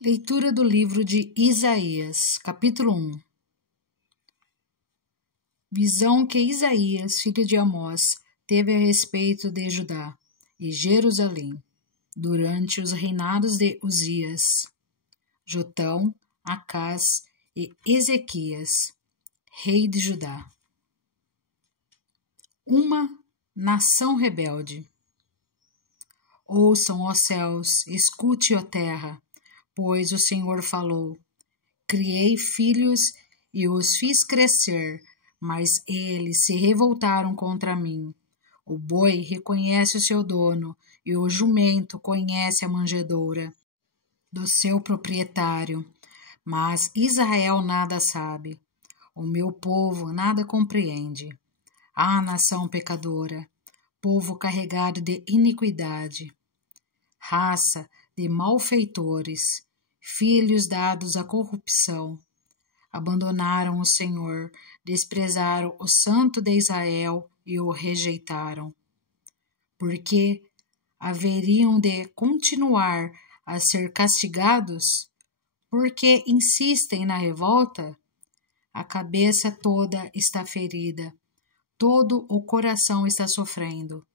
Leitura do livro de Isaías, capítulo 1. Visão que Isaías, filho de Amós, teve a respeito de Judá e Jerusalém, durante os reinados de Uzias, Jotão, Acás e Ezequias, rei de Judá. Uma nação rebelde. Ouçam, ó céus, escute, ó terra, pois o Senhor falou. Criei filhos e os fiz crescer, mas eles se revoltaram contra mim. O boi reconhece o seu dono, e o jumento conhece a manjedoura do seu proprietário. Mas Israel nada sabe, o meu povo nada compreende. Ah, nação pecadora, povo carregado de iniquidade, raça de malfeitores, filhos dados à corrupção, abandonaram o Senhor, desprezaram o Santo de Israel e o rejeitaram. Porque haveriam de continuar a ser castigados? Porque insistem na revolta? A cabeça toda está ferida, todo o coração está sofrendo.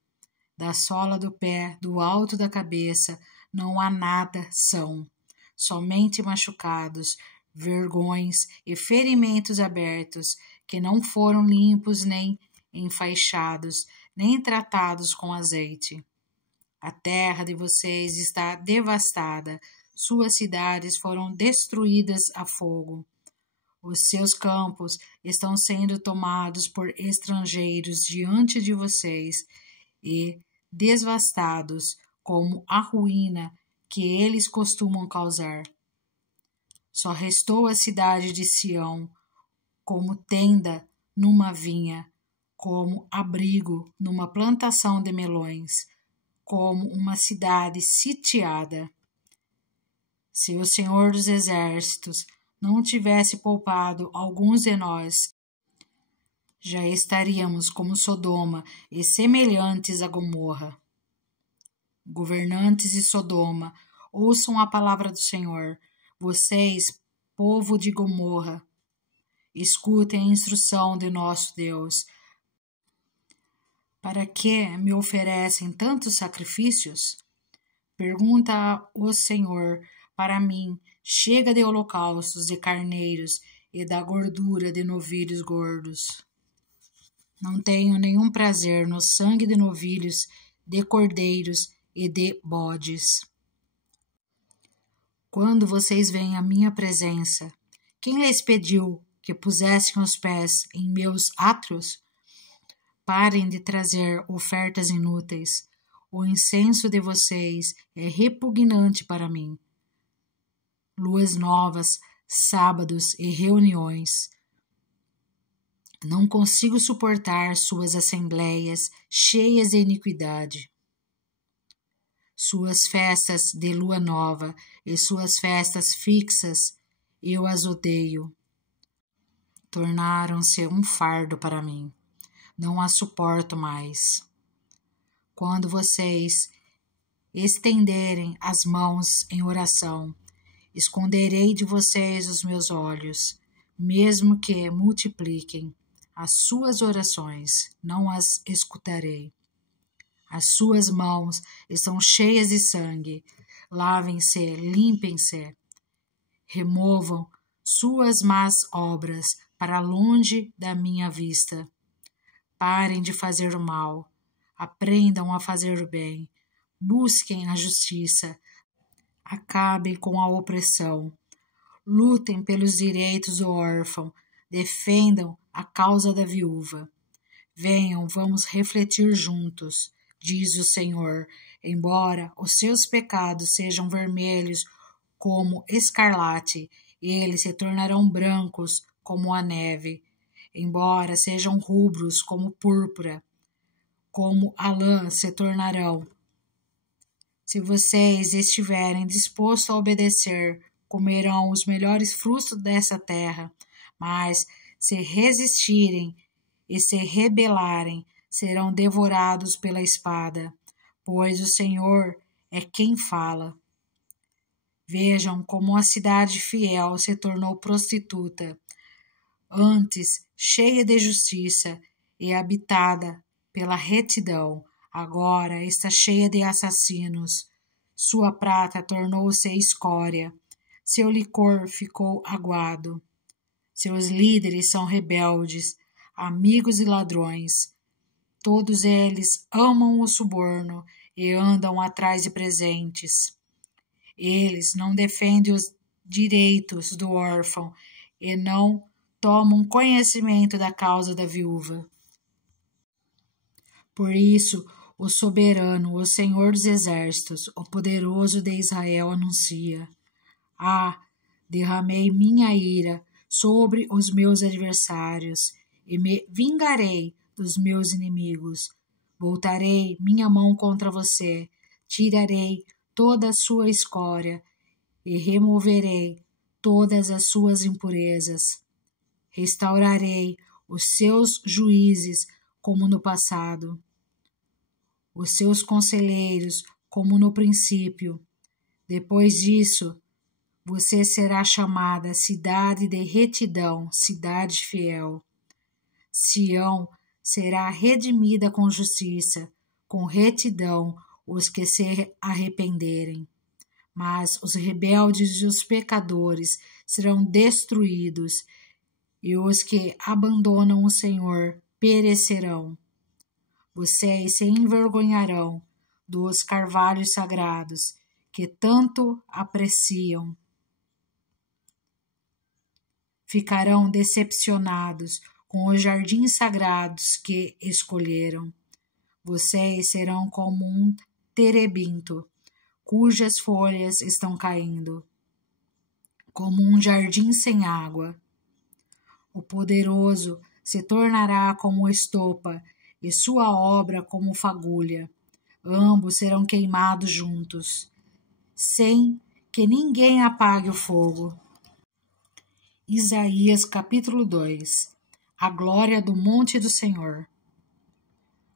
Da sola do pé, do alto da cabeça, não há nada são, somente machucados, vergões e ferimentos abertos, que não foram limpos nem enfaixados, nem tratados com azeite. A terra de vocês está devastada, suas cidades foram destruídas a fogo. Os seus campos estão sendo tomados por estrangeiros diante de vocês e devastados como a ruína que eles costumam causar. Só restou a cidade de Sião como tenda numa vinha, como abrigo numa plantação de melões, como uma cidade sitiada. Se o Senhor dos Exércitos não tivesse poupado alguns de nós, já estaríamos como Sodoma e semelhantes a Gomorra. Governantes de Sodoma, ouçam a palavra do Senhor. Vocês, povo de Gomorra, escutem a instrução de nosso Deus. Para que me oferecem tantos sacrifícios? Pergunta o Senhor para mim. Chega de holocaustos de carneiros e da gordura de novilhos gordos. Não tenho nenhum prazer no sangue de novilhos, de cordeiros e de bodes. Quando vocês vêm à minha presença, quem lhes pediu que pusessem os pés em meus átrios? Parem de trazer ofertas inúteis. O incenso de vocês é repugnante para mim. Luas novas, sábados e reuniões. Não consigo suportar suas assembleias cheias de iniquidade. Suas festas de lua nova e suas festas fixas, eu as odeio. Tornaram-se um fardo para mim. Não as suporto mais. Quando vocês estenderem as mãos em oração, esconderei de vocês os meus olhos, mesmo que multipliquem as suas orações, não as escutarei. As suas mãos estão cheias de sangue. Lavem-se, limpem-se. Removam suas más obras para longe da minha vista. Parem de fazer o mal. Aprendam a fazer o bem. Busquem a justiça. Acabem com a opressão. Lutem pelos direitos do órfão. Defendam a causa da viúva. Venham, vamos refletir juntos. Diz o Senhor, embora os seus pecados sejam vermelhos como escarlate, eles se tornarão brancos como a neve. Embora sejam rubros como púrpura, como a lã se tornarão. Se vocês estiverem dispostos a obedecer, comerão os melhores frutos dessa terra, mas se resistirem e se rebelarem, serão devorados pela espada, pois o Senhor é quem fala. Vejam como a cidade fiel se tornou prostituta, antes cheia de justiça e habitada pela retidão, agora está cheia de assassinos. Sua prata tornou-se escória, seu licor ficou aguado. Seus líderes são rebeldes, amigos e ladrões. Todos eles amam o suborno e andam atrás de presentes. Eles não defendem os direitos do órfão e não tomam conhecimento da causa da viúva. Por isso, o soberano, o Senhor dos Exércitos, o poderoso de Israel anuncia: derramei minha ira sobre os meus adversários e me vingarei dos meus inimigos. Voltarei minha mão contra você, tirarei toda a sua escória e removerei todas as suas impurezas. Restaurarei os seus juízes como no passado, os seus conselheiros como no princípio. Depois disso, você será chamada cidade de retidão, cidade fiel. Sião será redimida com justiça, com retidão os que se arrependerem. Mas os rebeldes e os pecadores serão destruídos, e os que abandonam o Senhor perecerão. Vocês se envergonharão dos carvalhos sagrados que tanto apreciam. Ficarão decepcionados com os jardins sagrados que escolheram. Vocês serão como um terebinto, cujas folhas estão caindo, como um jardim sem água. O poderoso se tornará como estopa, e sua obra como fagulha. Ambos serão queimados juntos, sem que ninguém apague o fogo. Isaías capítulo 2. A glória do monte do Senhor.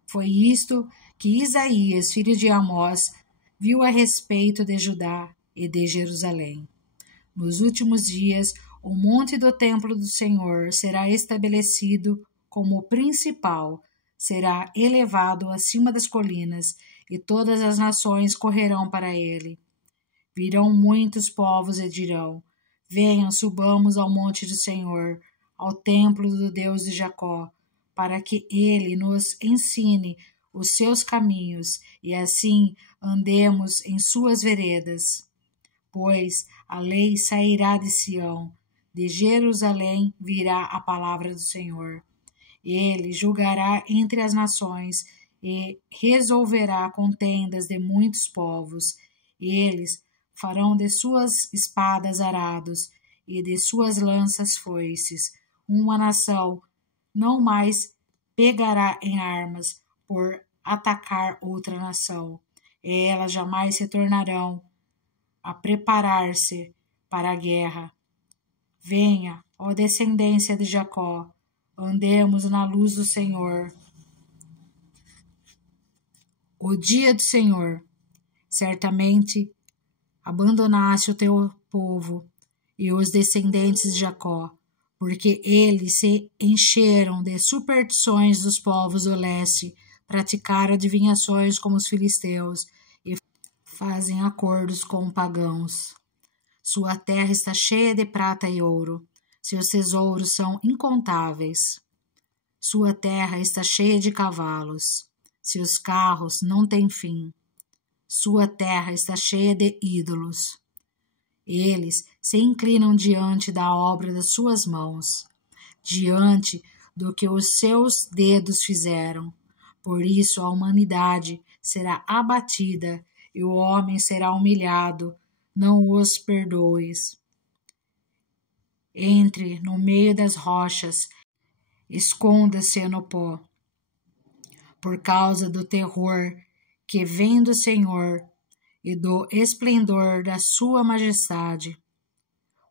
Foi isto que Isaías, filho de Amós, viu a respeito de Judá e de Jerusalém. Nos últimos dias, o monte do templo do Senhor será estabelecido como o principal, será elevado acima das colinas, e todas as nações correrão para ele. Virão muitos povos e dirão: venham, subamos ao monte do Senhor, ao templo do Deus de Jacó, para que ele nos ensine os seus caminhos, e assim andemos em suas veredas. Pois a lei sairá de Sião, de Jerusalém virá a palavra do Senhor. Ele julgará entre as nações e resolverá contendas de muitos povos. Eles farão de suas espadas arados e de suas lanças foices. Uma nação não mais pegará em armas por atacar outra nação. Elas jamais se tornarão a preparar-se para a guerra. Venha, ó descendência de Jacó, andemos na luz do Senhor. O dia do Senhor. Certamente abandonaste o teu povo e os descendentes de Jacó, porque eles se encheram de superstições dos povos do leste, praticaram adivinhações como os filisteus e fazem acordos com pagãos. Sua terra está cheia de prata e ouro, seus tesouros são incontáveis. Sua terra está cheia de cavalos, seus carros não têm fim. Sua terra está cheia de ídolos. Eles se inclinam diante da obra das suas mãos, diante do que os seus dedos fizeram. Por isso a humanidade será abatida e o homem será humilhado, não os perdoes. Entre no meio das rochas, esconda-se no pó. Por causa do terror que vem do Senhor e do esplendor da sua majestade.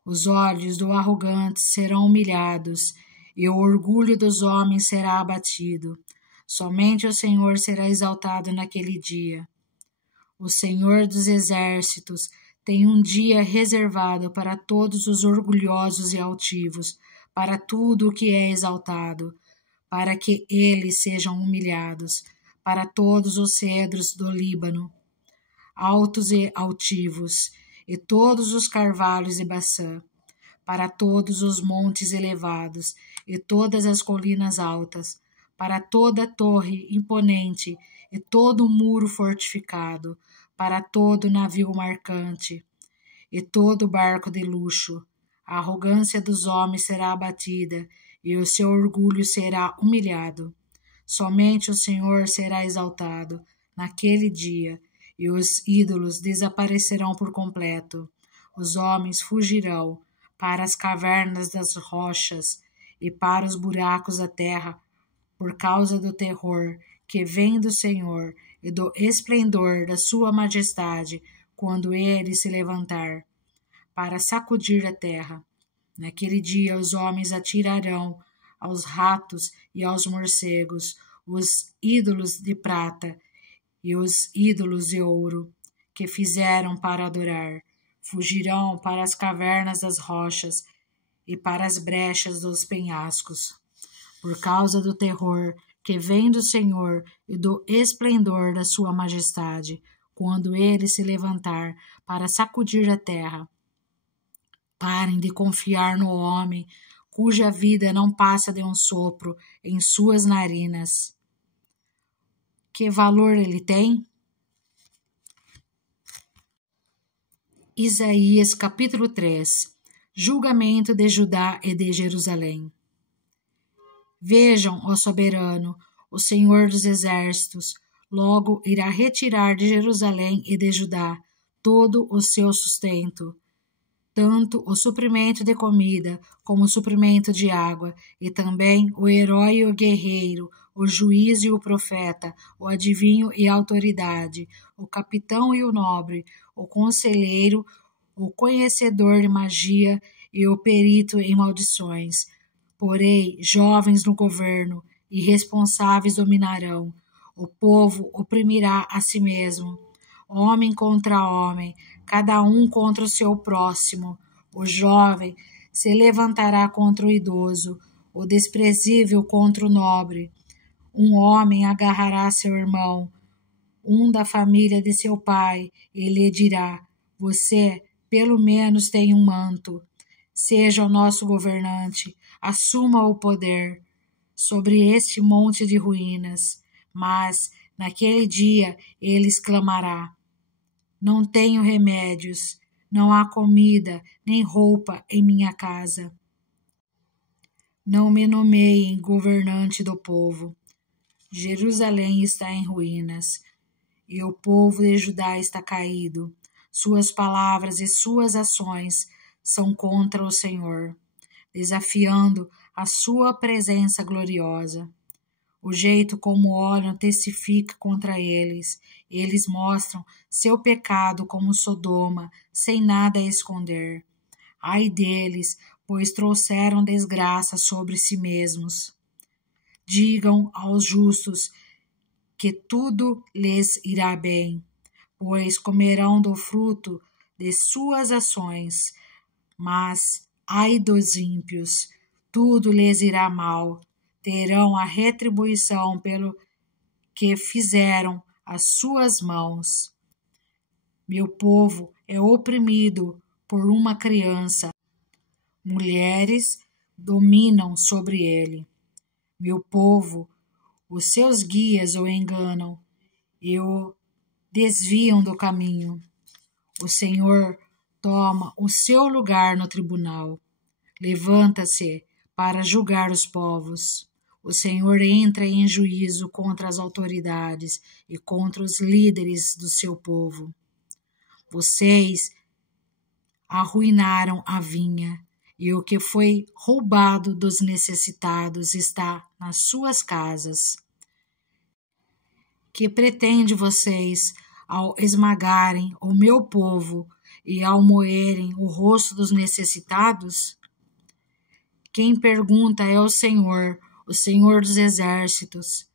Os olhos do arrogante serão humilhados e o orgulho dos homens será abatido. Somente o Senhor será exaltado naquele dia. O Senhor dos exércitos tem um dia reservado para todos os orgulhosos e altivos, para tudo o que é exaltado, para que eles sejam humilhados, para todos os cedros do Líbano, altos e altivos, e todos os carvalhos de Baçã, para todos os montes elevados e todas as colinas altas, para toda torre imponente e todo muro fortificado, para todo navio marcante e todo barco de luxo. A arrogância dos homens será abatida e o seu orgulho será humilhado. Somente o Senhor será exaltado naquele dia, e os ídolos desaparecerão por completo. Os homens fugirão para as cavernas das rochas e para os buracos da terra, por causa do terror que vem do Senhor e do esplendor da sua majestade, quando ele se levantar para sacudir a terra. Naquele dia os homens atirarão aos ratos e aos morcegos os ídolos de prata e os ídolos de ouro que fizeram para adorar. Fugirão para as cavernas das rochas e para as brechas dos penhascos, por causa do terror que vem do Senhor e do esplendor da sua majestade, quando ele se levantar para sacudir a terra. Parem de confiar no homem, cuja vida não passa de um sopro em suas narinas. Que valor ele tem? Isaías capítulo 3. Julgamento de Judá e de Jerusalém. Vejam, ó soberano, o Senhor dos exércitos, logo irá retirar de Jerusalém e de Judá todo o seu sustento, tanto o suprimento de comida como o suprimento de água, e também o herói e o guerreiro, o juiz e o profeta, o adivinho e a autoridade, o capitão e o nobre, o conselheiro, o conhecedor de magia e o perito em maldições. Porém, jovens no governo e responsáveis dominarão. O povo oprimirá a si mesmo, homem contra homem, cada um contra o seu próximo. O jovem se levantará contra o idoso, o desprezível contra o nobre. Um homem agarrará seu irmão, um da família de seu pai, e lhe dirá: você, pelo menos, tem um manto. Seja o nosso governante, assuma o poder sobre este monte de ruínas. Mas, naquele dia, ele exclamará: não tenho remédios, não há comida, nem roupa em minha casa. Não me nomeiem governante do povo. Jerusalém está em ruínas, e o povo de Judá está caído. Suas palavras e suas ações são contra o Senhor, desafiando a sua presença gloriosa. O jeito como olham testifica contra eles. Eles mostram seu pecado como Sodoma, sem nada a esconder. Ai deles, pois trouxeram desgraça sobre si mesmos. Digam aos justos que tudo lhes irá bem, pois comerão do fruto de suas ações. Mas, ai dos ímpios, tudo lhes irá mal. Terão a retribuição pelo que fizeram as suas mãos. Meu povo é oprimido por uma criança. Mulheres dominam sobre ele. Meu povo, os seus guias o enganam e o desviam do caminho. O Senhor toma o seu lugar no tribunal. Levanta-se para julgar os povos. O Senhor entra em juízo contra as autoridades e contra os líderes do seu povo. Vocês arruinaram a vinha, e o que foi roubado dos necessitados está nas suas casas. Que pretende vocês ao esmagarem o meu povo e ao moerem o rosto dos necessitados? Quem pergunta é o Senhor dos exércitos.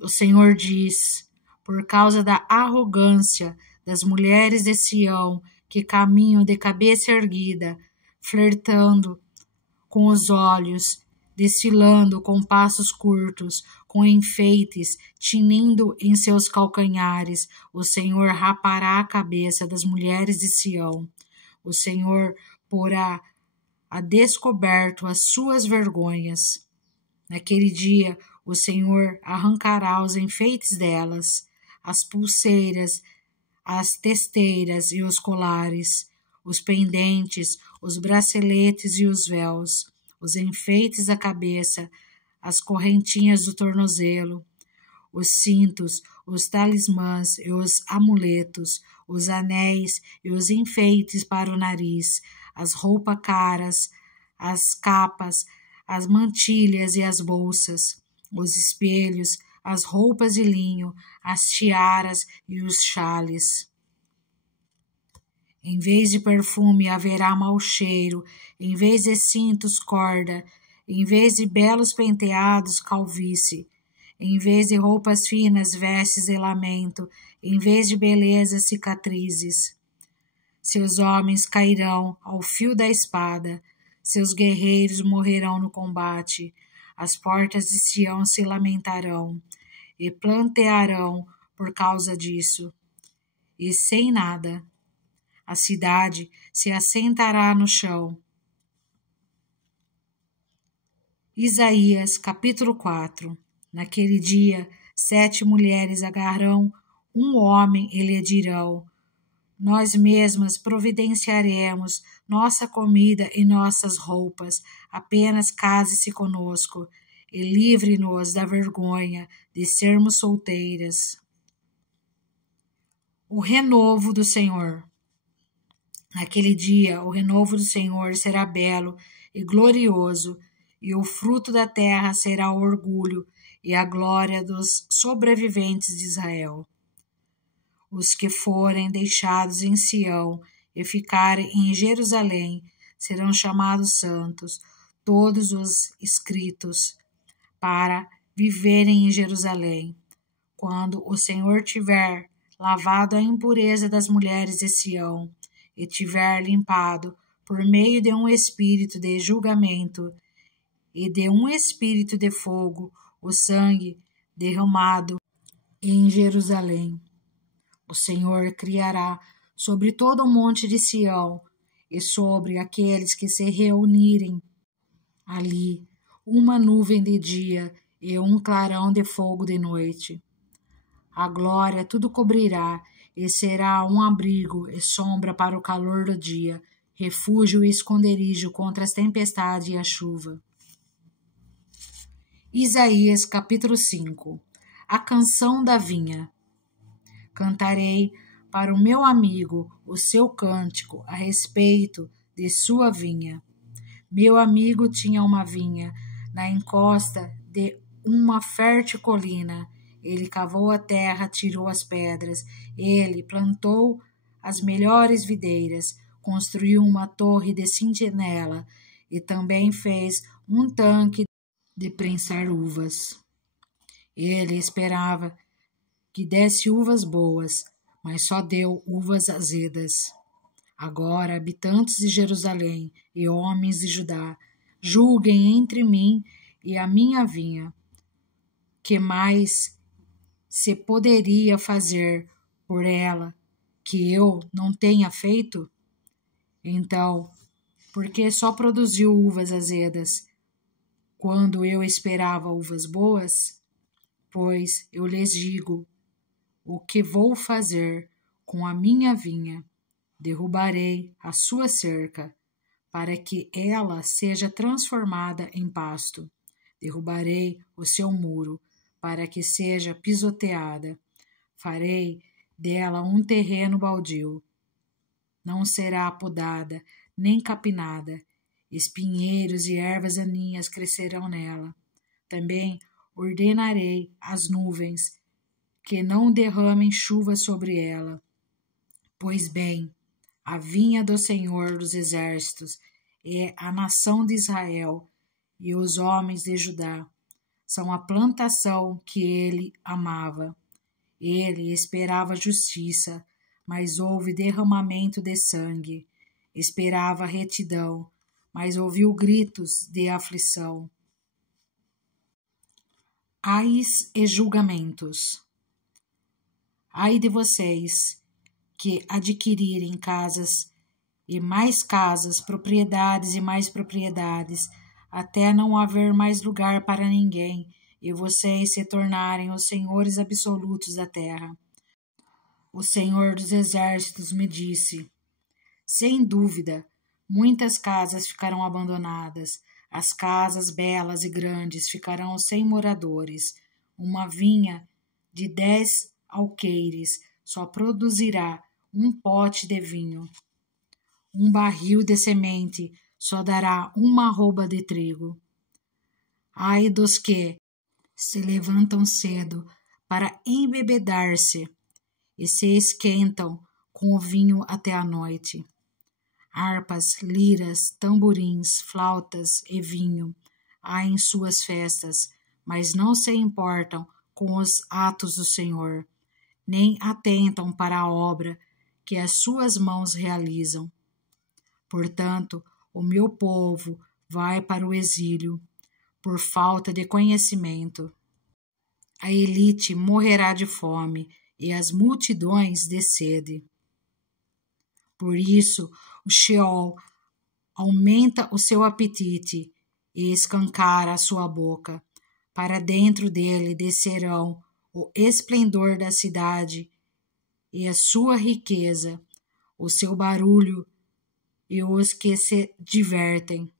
O Senhor diz: por causa da arrogância das mulheres de Sião, que caminham de cabeça erguida, flertando com os olhos, desfilando com passos curtos, com enfeites, tinindo em seus calcanhares. O Senhor rapará a cabeça das mulheres de Sião. O Senhor porá a descoberto as suas vergonhas. Naquele dia, o Senhor arrancará os enfeites delas, as pulseiras, as testeiras e os colares, os pendentes, os braceletes e os véus, os enfeites da cabeça, as correntinhas do tornozelo, os cintos, os talismãs e os amuletos, os anéis e os enfeites para o nariz, as roupas caras, as capas, as mantilhas e as bolsas, os espelhos, as roupas de linho, as tiaras e os chales. Em vez de perfume haverá mau cheiro, em vez de cintos, corda, em vez de belos penteados, calvície, em vez de roupas finas, vestes de lamento, em vez de beleza, cicatrizes. Seus homens cairão ao fio da espada, seus guerreiros morrerão no combate, as portas de Sião se lamentarão e plantearão por causa disso. E sem nada, a cidade se assentará no chão. Isaías, capítulo 4. Naquele dia, 7 mulheres agarrarão um homem e lhe dirão: nós mesmas providenciaremos nossa comida e nossas roupas, apenas case-se conosco e livre-nos da vergonha de sermos solteiras. O renovo do Senhor. Naquele dia, o renovo do Senhor será belo e glorioso, e o fruto da terra será o orgulho e a glória dos sobreviventes de Israel. Os que forem deixados em Sião e ficarem em Jerusalém serão chamados santos, todos os inscritos, para viverem em Jerusalém. Quando o Senhor tiver lavado a impureza das mulheres de Sião e tiver limpado por meio de um espírito de julgamento e de um espírito de fogo o sangue derramado em Jerusalém, o Senhor criará sobre todo o monte de Sião e sobre aqueles que se reunirem ali uma nuvem de dia e um clarão de fogo de noite. A glória tudo cobrirá e será um abrigo e sombra para o calor do dia, refúgio e esconderijo contra as tempestades e a chuva. Isaías capítulo 5. A canção da vinha. Cantarei para o meu amigo o seu cântico a respeito de sua vinha. Meu amigo tinha uma vinha na encosta de uma fértil colina. Ele cavou a terra, tirou as pedras. Ele plantou as melhores videiras, construiu uma torre de sentinela e também fez um tanque de prensar uvas. Ele esperava que desse uvas boas, mas só deu uvas azedas. Agora, habitantes de Jerusalém e homens de Judá, julguem entre mim e a minha vinha. Que mais se poderia fazer por ela que eu não tenha feito? Então, por que só produziu uvas azedas quando eu esperava uvas boas? Pois eu lhes digo o que vou fazer com a minha vinha. Derrubarei a sua cerca, para que ela seja transformada em pasto. Derrubarei o seu muro, para que seja pisoteada. Farei dela um terreno baldio. Não será podada, nem capinada. Espinheiros e ervas daninhas crescerão nela. Também ordenarei às nuvens que não derramem chuva sobre ela. Pois bem, a vinha do Senhor dos Exércitos é a nação de Israel, e os homens de Judá são a plantação que ele amava. Ele esperava justiça, mas houve derramamento de sangue. Esperava retidão, mas ouviu gritos de aflição. Ais e julgamentos. Ai de vocês que adquirirem casas e mais casas, propriedades e mais propriedades, até não haver mais lugar para ninguém, e vocês se tornarem os senhores absolutos da terra. O Senhor dos Exércitos me disse: sem dúvida, muitas casas ficarão abandonadas, as casas belas e grandes ficarão sem moradores. Uma vinha de 10 alqueires só produzirá um pote de vinho. Um barril de semente só dará uma arroba de trigo. Ai dos que se levantam cedo para embebedar-se e se esquentam com o vinho até a noite. Harpas, liras, tamborins, flautas e vinho há em suas festas, mas não se importam com os atos do Senhor, nem atentam para a obra que as suas mãos realizam. Portanto, o meu povo vai para o exílio, por falta de conhecimento. A elite morrerá de fome e as multidões de sede. Por isso, o Sheol aumenta o seu apetite e escancara a sua boca. Para dentro dele descerão o esplendor da cidade e a sua riqueza, o seu barulho e os que se divertem.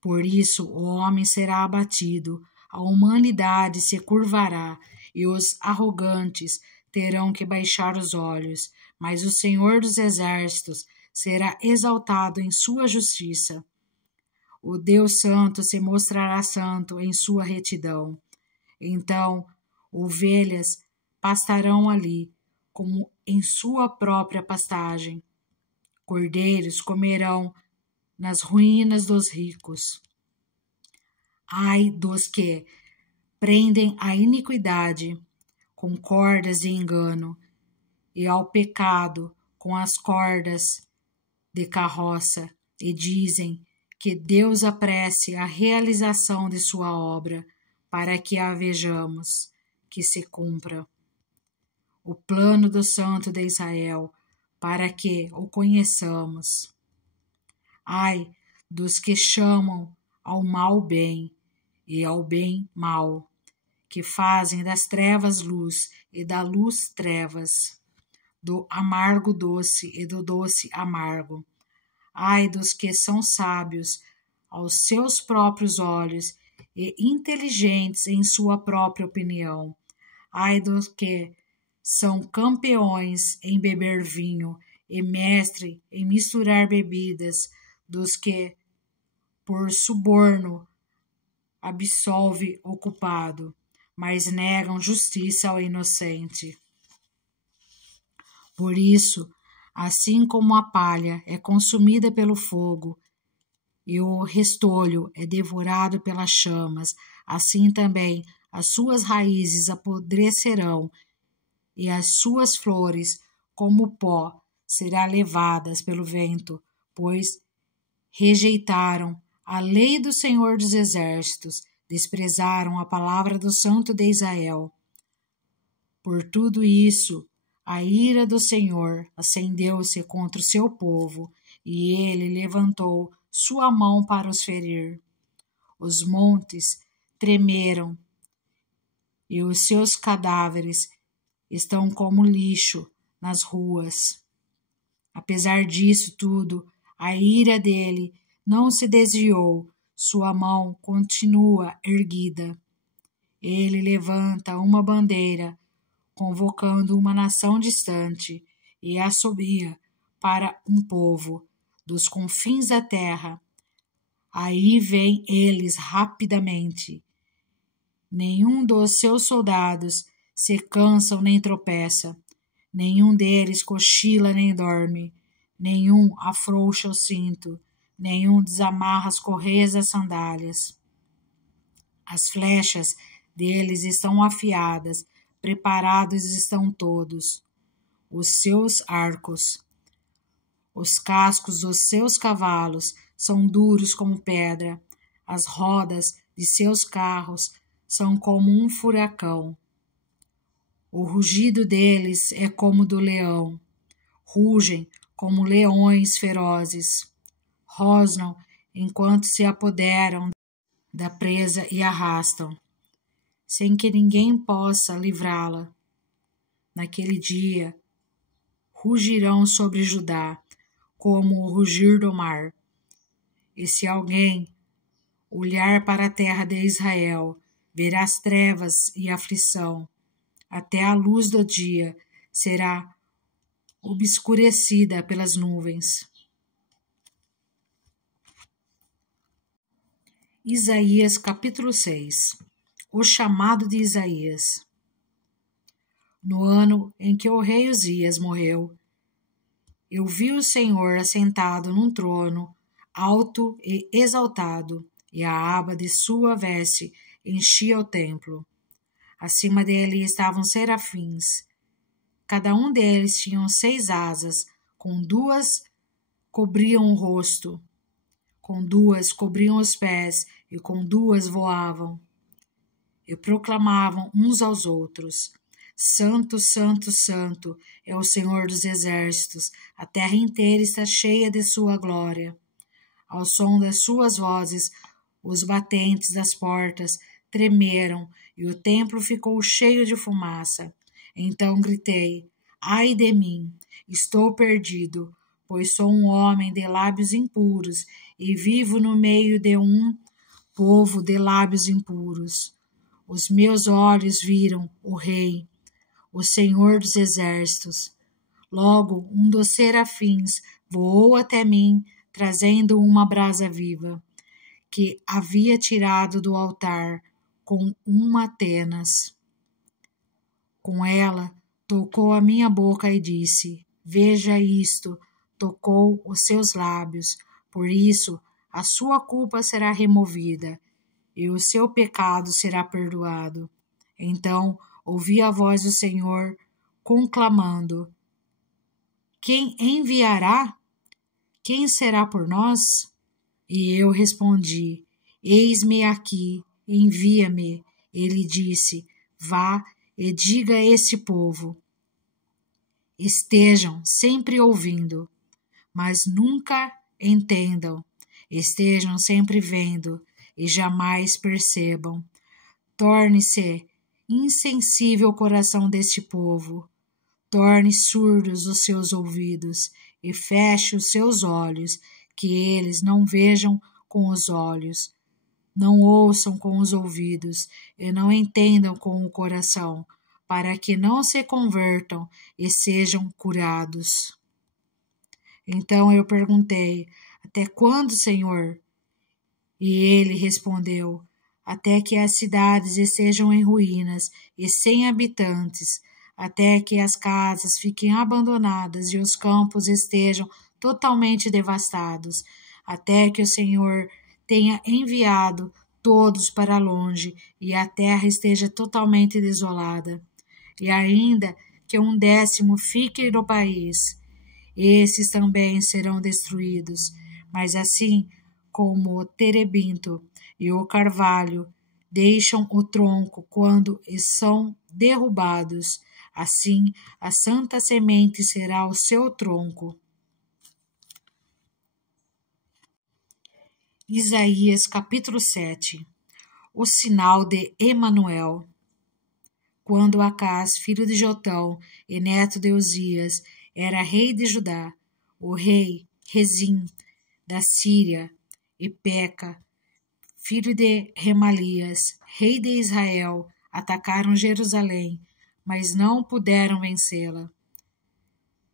Por isso o homem será abatido, a humanidade se curvará e os arrogantes terão que baixar os olhos, mas o Senhor dos Exércitos será exaltado em sua justiça. O Deus Santo se mostrará santo em sua retidão. Então, ovelhas pastarão ali, como em sua própria pastagem. Cordeiros comerão nas ruínas dos ricos. Ai dos que prendem a iniquidade com cordas de engano e ao pecado com as cordas de carroça e dizem que Deus apresse a realização de sua obra para que a vejamos, que se cumpra. O plano do Santo de Israel, para que o conheçamos. Ai dos que chamam ao mal bem e ao bem mal, que fazem das trevas luz e da luz trevas, do amargo doce e do doce amargo. Ai dos que são sábios aos seus próprios olhos e inteligentes em sua própria opinião. Ai dos que são campeões em beber vinho e mestre em misturar bebidas, dos que, por suborno, absolve o culpado, mas negam justiça ao inocente. Por isso, assim como a palha é consumida pelo fogo e o restolho é devorado pelas chamas, assim também as suas raízes apodrecerão e as suas flores, como pó, serão levadas pelo vento, pois rejeitaram a lei do Senhor dos Exércitos, desprezaram a palavra do Santo de Israel. Por tudo isso, a ira do Senhor acendeu-se contra o seu povo, e ele levantou sua mão para os ferir. Os montes tremeram, e os seus cadáveres estão como lixo nas ruas. Apesar disso tudo, a ira dele não se desviou, sua mão continua erguida. Ele levanta uma bandeira, convocando uma nação distante, e assobia para um povo dos confins da terra. Aí vêm eles rapidamente. Nenhum dos seus soldados se cansam nem tropeça, nenhum deles cochila nem dorme, nenhum afrouxa o cinto, nenhum desamarra as correias das sandálias. As flechas deles estão afiadas, preparados estão todos. os seus arcos. Os cascos dos seus cavalos são duros como pedra, as rodas de seus carros são como um furacão. O rugido deles é como do leão, rugem como leões ferozes, rosnam enquanto se apoderam da presa e arrastam, sem que ninguém possa livrá-la. Naquele dia, rugirão sobre Judá, como o rugir do mar. E se alguém olhar para a terra de Israel, verá as trevas e aflição, até a luz do dia será obscurecida pelas nuvens. Isaías capítulo 6. O chamado de Isaías. No ano em que o rei Uzias morreu, eu vi o Senhor assentado num trono, alto e exaltado, e a aba de sua veste enchia o templo. Acima dele estavam serafins. Cada um deles tinha 6 asas, com 2 cobriam o rosto, com 2 cobriam os pés e com 2 voavam. E proclamavam uns aos outros: Santo, Santo, Santo é o Senhor dos exércitos, a terra inteira está cheia de sua glória. Ao som das suas vozes, os batentes das portas tremeram e o templo ficou cheio de fumaça. Então gritei: ai de mim, estou perdido, pois sou um homem de lábios impuros e vivo no meio de um povo de lábios impuros. Os meus olhos viram o Rei, o Senhor dos exércitos. Logo, um dos serafins voou até mim, trazendo uma brasa viva, que havia tirado do altar com uma tenas. Com ela, tocou a minha boca e disse: veja isto, tocou os seus lábios, por isso a sua culpa será removida e o seu pecado será perdoado. Então ouvi a voz do Senhor conclamando: quem enviará? Quem será por nós? E eu respondi: eis-me aqui, envia-me. Ele disse: vá e diga a este povo: estejam sempre ouvindo, mas nunca entendam, estejam sempre vendo e jamais percebam. Torne-se insensível o coração deste povo, torne surdos os seus ouvidos e feche os seus olhos, que eles não vejam com os olhos, não ouçam com os ouvidos e não entendam com o coração, para que não se convertam e sejam curados. Então eu perguntei: até quando, Senhor? E ele respondeu: até que as cidades estejam em ruínas e sem habitantes, até que as casas fiquem abandonadas e os campos estejam totalmente devastados, até que o Senhor tenha enviado todos para longe e a terra esteja totalmente desolada, e ainda que 1/10 fique no país. Esses também serão destruídos, mas assim como o terebinto e o carvalho deixam o tronco quando são derrubados, assim a santa semente será o seu tronco. Isaías capítulo 7. O sinal de Emanuel. Quando Acás, filho de Jotão e neto de Uzias, era rei de Judá, o rei Rezim da Síria e Peca, filho de Remalias, rei de Israel, atacaram Jerusalém, mas não puderam vencê-la.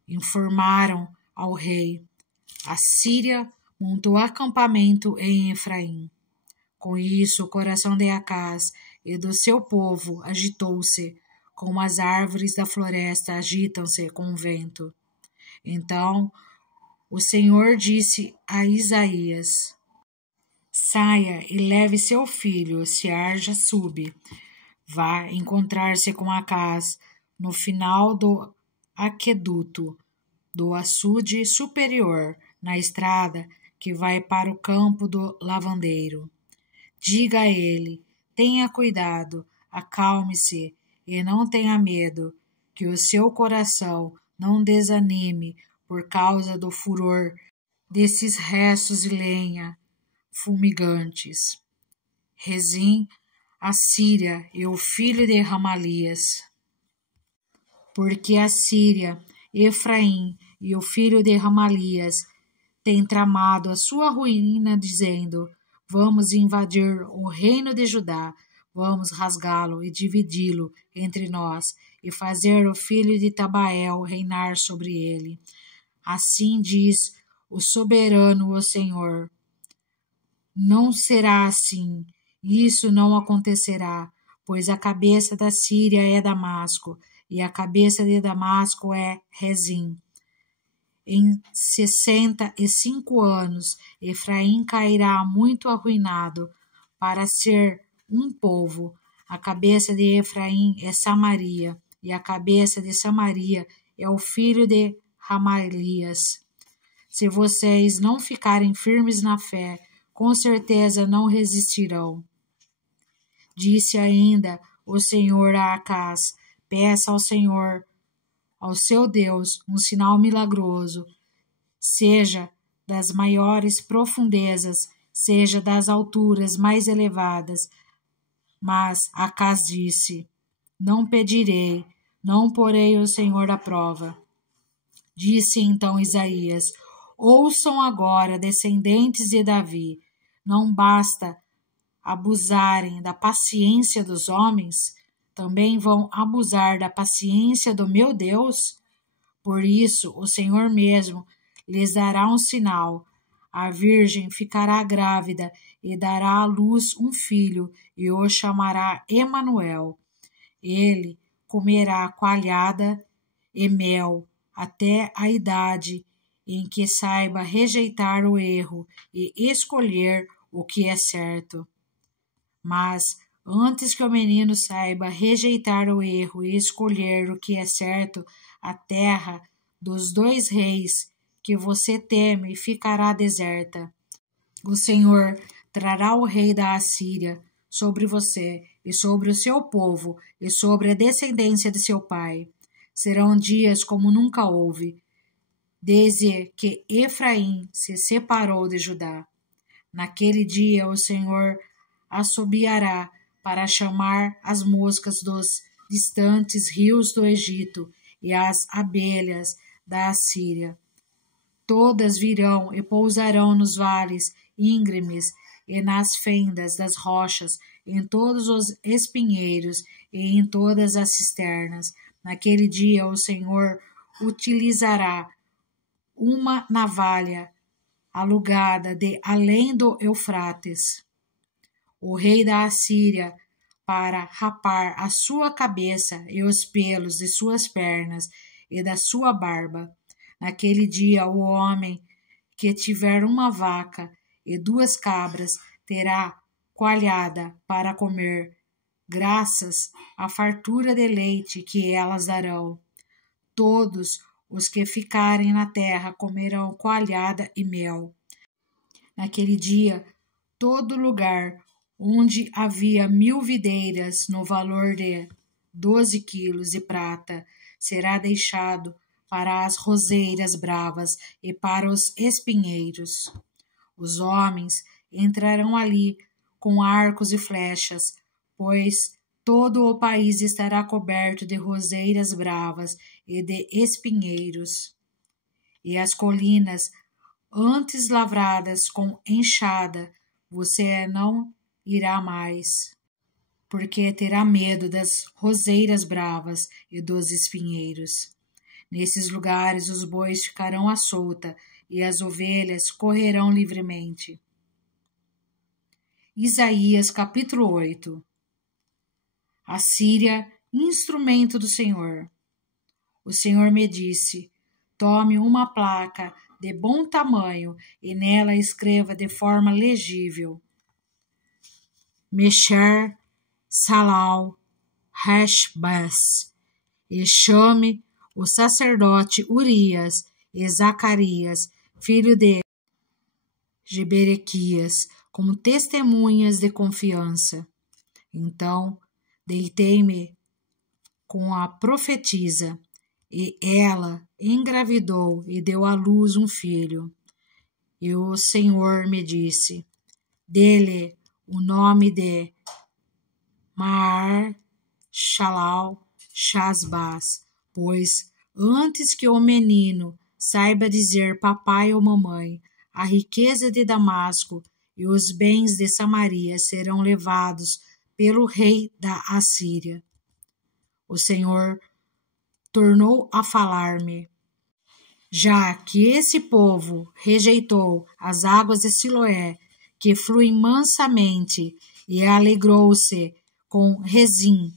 Informaram ao rei: a Síria montou acampamento em Efraim. Com isso, o coração de Acás e do seu povo agitou-se, como as árvores da floresta agitam-se com o vento. Então o Senhor disse a Isaías: saia e leve seu filho, Sear-Jasub. Vá encontrar-se com Acás no final do aqueduto do açude superior, na estrada que vai para o campo do lavandeiro. Diga a ele: tenha cuidado, acalme-se e não tenha medo, que o seu coração não desanime por causa do furor desses restos de lenha fumigantes. Rezim, a Síria e o filho de Ramalias. Porque a Síria, Efraim e o filho de Ramalias têm tramado a sua ruína, dizendo: vamos invadir o reino de Judá, vamos rasgá-lo e dividi-lo entre nós, e fazer o filho de Tabael reinar sobre ele. Assim diz o soberano, o Senhor: não será assim, isso não acontecerá, pois a cabeça da Síria é Damasco, e a cabeça de Damasco é Rezim. Em 65 anos, Efraim cairá muito arruinado para ser um povo. A cabeça de Efraim é Samaria, e a cabeça de Samaria é o filho de Ramalias. Se vocês não ficarem firmes na fé, com certeza não resistirão. Disse ainda o Senhor a Acaz: peça ao Senhor, ao seu Deus, um sinal milagroso, seja das maiores profundezas, seja das alturas mais elevadas. Mas Acaz disse: não pedirei, não porei o Senhor à prova. Disse então Isaías: ouçam agora, descendentes de Davi, não basta abusarem da paciência dos homens, também vão abusar da paciência do meu Deus? Por isso, o Senhor mesmo lhes dará um sinal. A virgem ficará grávida e dará à luz um filho, e o chamará Emanuel. Ele comerá coalhada e mel até a idade em que saiba rejeitar o erro e escolher o que é certo. Mas, antes que o menino saiba rejeitar o erro e escolher o que é certo, a terra dos 2 reis que você teme ficará deserta. O Senhor trará o rei da Assíria sobre você e sobre o seu povo e sobre a descendência de seu pai. Serão dias como nunca houve, desde que Efraim se separou de Judá. Naquele dia o Senhor assobiará para chamar as moscas dos distantes rios do Egito e as abelhas da Assíria. Todas virão e pousarão nos vales íngremes e nas fendas das rochas, em todos os espinheiros e em todas as cisternas. Naquele dia o Senhor utilizará uma navalha alugada de além do Eufrates, o rei da Assíria, para rapar a sua cabeça e os pelos de suas pernas e da sua barba. Naquele dia o homem que tiver uma vaca e 2 cabras terá coalhada para comer, graças à fartura de leite que elas darão. Todos os que ficarem na terra comerão coalhada e mel. Naquele dia, todo lugar onde havia 1000 videiras no valor de 12 quilos de prata será deixado para as roseiras bravas e para os espinheiros. Os homens entrarão ali com arcos e flechas, pois todo o país estará coberto de roseiras bravas e de espinheiros. E as colinas, antes lavradas com enxada, você não irá mais, porque terá medo das roseiras bravas e dos espinheiros. Nesses lugares os bois ficarão à solta e as ovelhas correrão livremente. Isaías capítulo 8. A Síria, instrumento do Senhor. O Senhor me disse: tome uma placa de bom tamanho e nela escreva de forma legível: Mesher Salal Hashbaz, e chame o sacerdote Urias e Zacarias, filho de Jeberequias, como testemunhas de confiança. Então deitei-me com a profetisa, e ela engravidou e deu à luz um filho. E o Senhor me disse: dê-lhe o nome de Maar-Shalal-Shazbaz, pois antes que o menino saiba dizer papai ou mamãe, a riqueza de Damasco e os bens de Samaria serão levados pelo rei da Assíria. O Senhor tornou a falar-me: já que esse povo rejeitou as águas de Siloé, que fluem mansamente, e alegrou-se com Rezim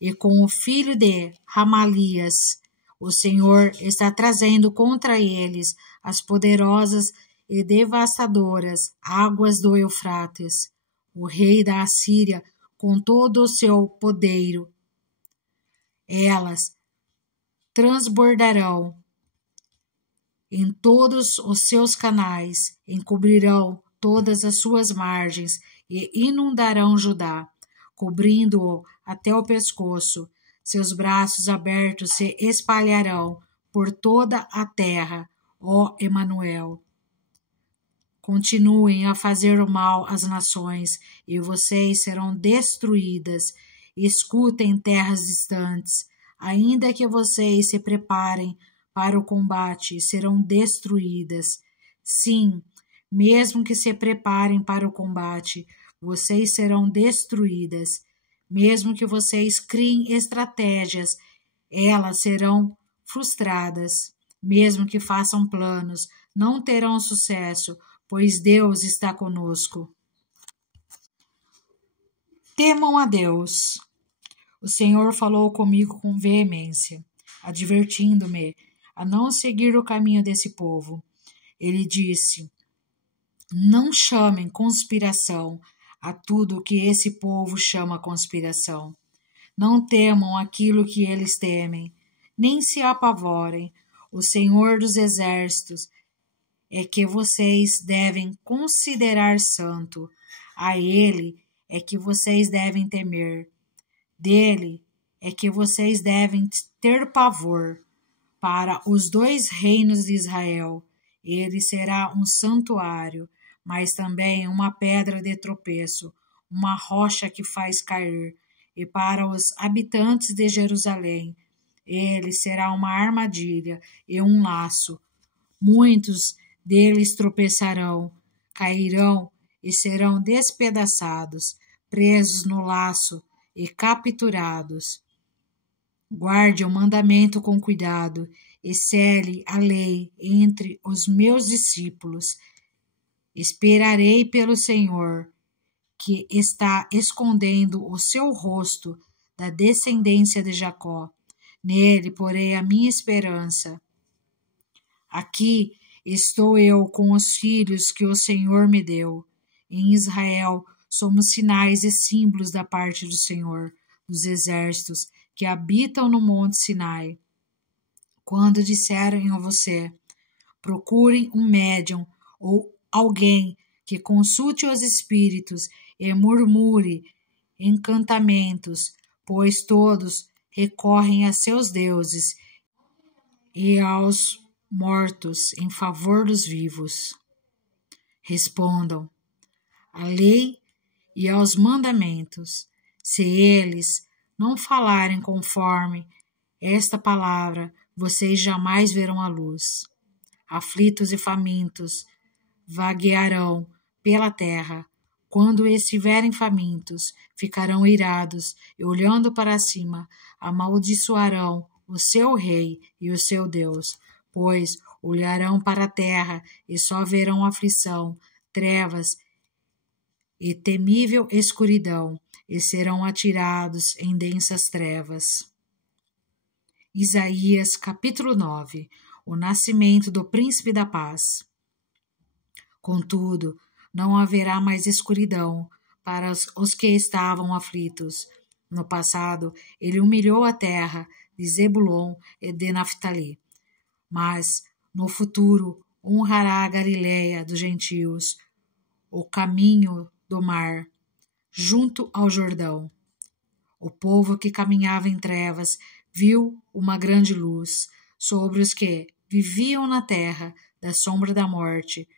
e com o filho de Ramalias, o Senhor está trazendo contra eles as poderosas e devastadoras águas do Eufrates, o rei da Assíria com todo o seu poderio. Elas transbordarão em todos os seus canais, encobrirão todas as suas margens e inundarão Judá, cobrindo-o até o pescoço. Seus braços abertos se espalharão por toda a terra, ó Emanuel. Continuem a fazer o mal às nações, e vocês serão destruídas. Escutem, terras distantes, ainda que vocês se preparem para o combate, serão destruídas. Sim, mesmo que se preparem para o combate, vocês serão destruídas. Mesmo que vocês criem estratégias, elas serão frustradas. Mesmo que façam planos, não terão sucesso, pois Deus está conosco. Temam a Deus. O Senhor falou comigo com veemência, advertindo-me a não seguir o caminho desse povo. Ele disse: não chamem conspiração a tudo o que esse povo chama conspiração. Não temam aquilo que eles temem, nem se apavorem. O Senhor dos Exércitos é que vocês devem considerar santo. A Ele é que vocês devem temer. Dele é que vocês devem ter pavor. Para os 2 reinos de Israel, ele será um santuário, mas também uma pedra de tropeço, uma rocha que faz cair. E para os habitantes de Jerusalém, ele será uma armadilha e um laço. Muitos deles tropeçarão, cairão e serão despedaçados, presos no laço e capturados. Guarde o mandamento com cuidado e cele a lei entre os meus discípulos. Esperarei pelo Senhor, que está escondendo o seu rosto da descendência de Jacó. Nele porei a minha esperança. Aqui estou eu com os filhos que o Senhor me deu. Em Israel somos sinais e símbolos da parte do Senhor dos exércitos, que habitam no monte Sinai. Quando disserem a você: procurem um médium ou alguém que consulte os espíritos e murmure encantamentos, pois todos recorrem a seus deuses e aos mortos em favor dos vivos. Respondam: à lei e aos mandamentos. Se eles não falarem conforme esta palavra, vocês jamais verão a luz. Aflitos e famintos vaguearão pela terra. Quando estiverem famintos, ficarão irados e, olhando para cima, amaldiçoarão o seu rei e o seu Deus, pois olharão para a terra e só verão aflição, trevas e temível escuridão, e serão atirados em densas trevas. Isaías capítulo 9. O nascimento do príncipe da paz. Contudo, não haverá mais escuridão para os que estavam aflitos. No passado, ele humilhou a terra, de Zebulon e de Naftali. Mas, no futuro, honrará a Galileia dos gentios, o caminho do mar, junto ao Jordão. O povo que caminhava em trevas viu uma grande luz. Sobre os que viviam na terra da sombra da morte,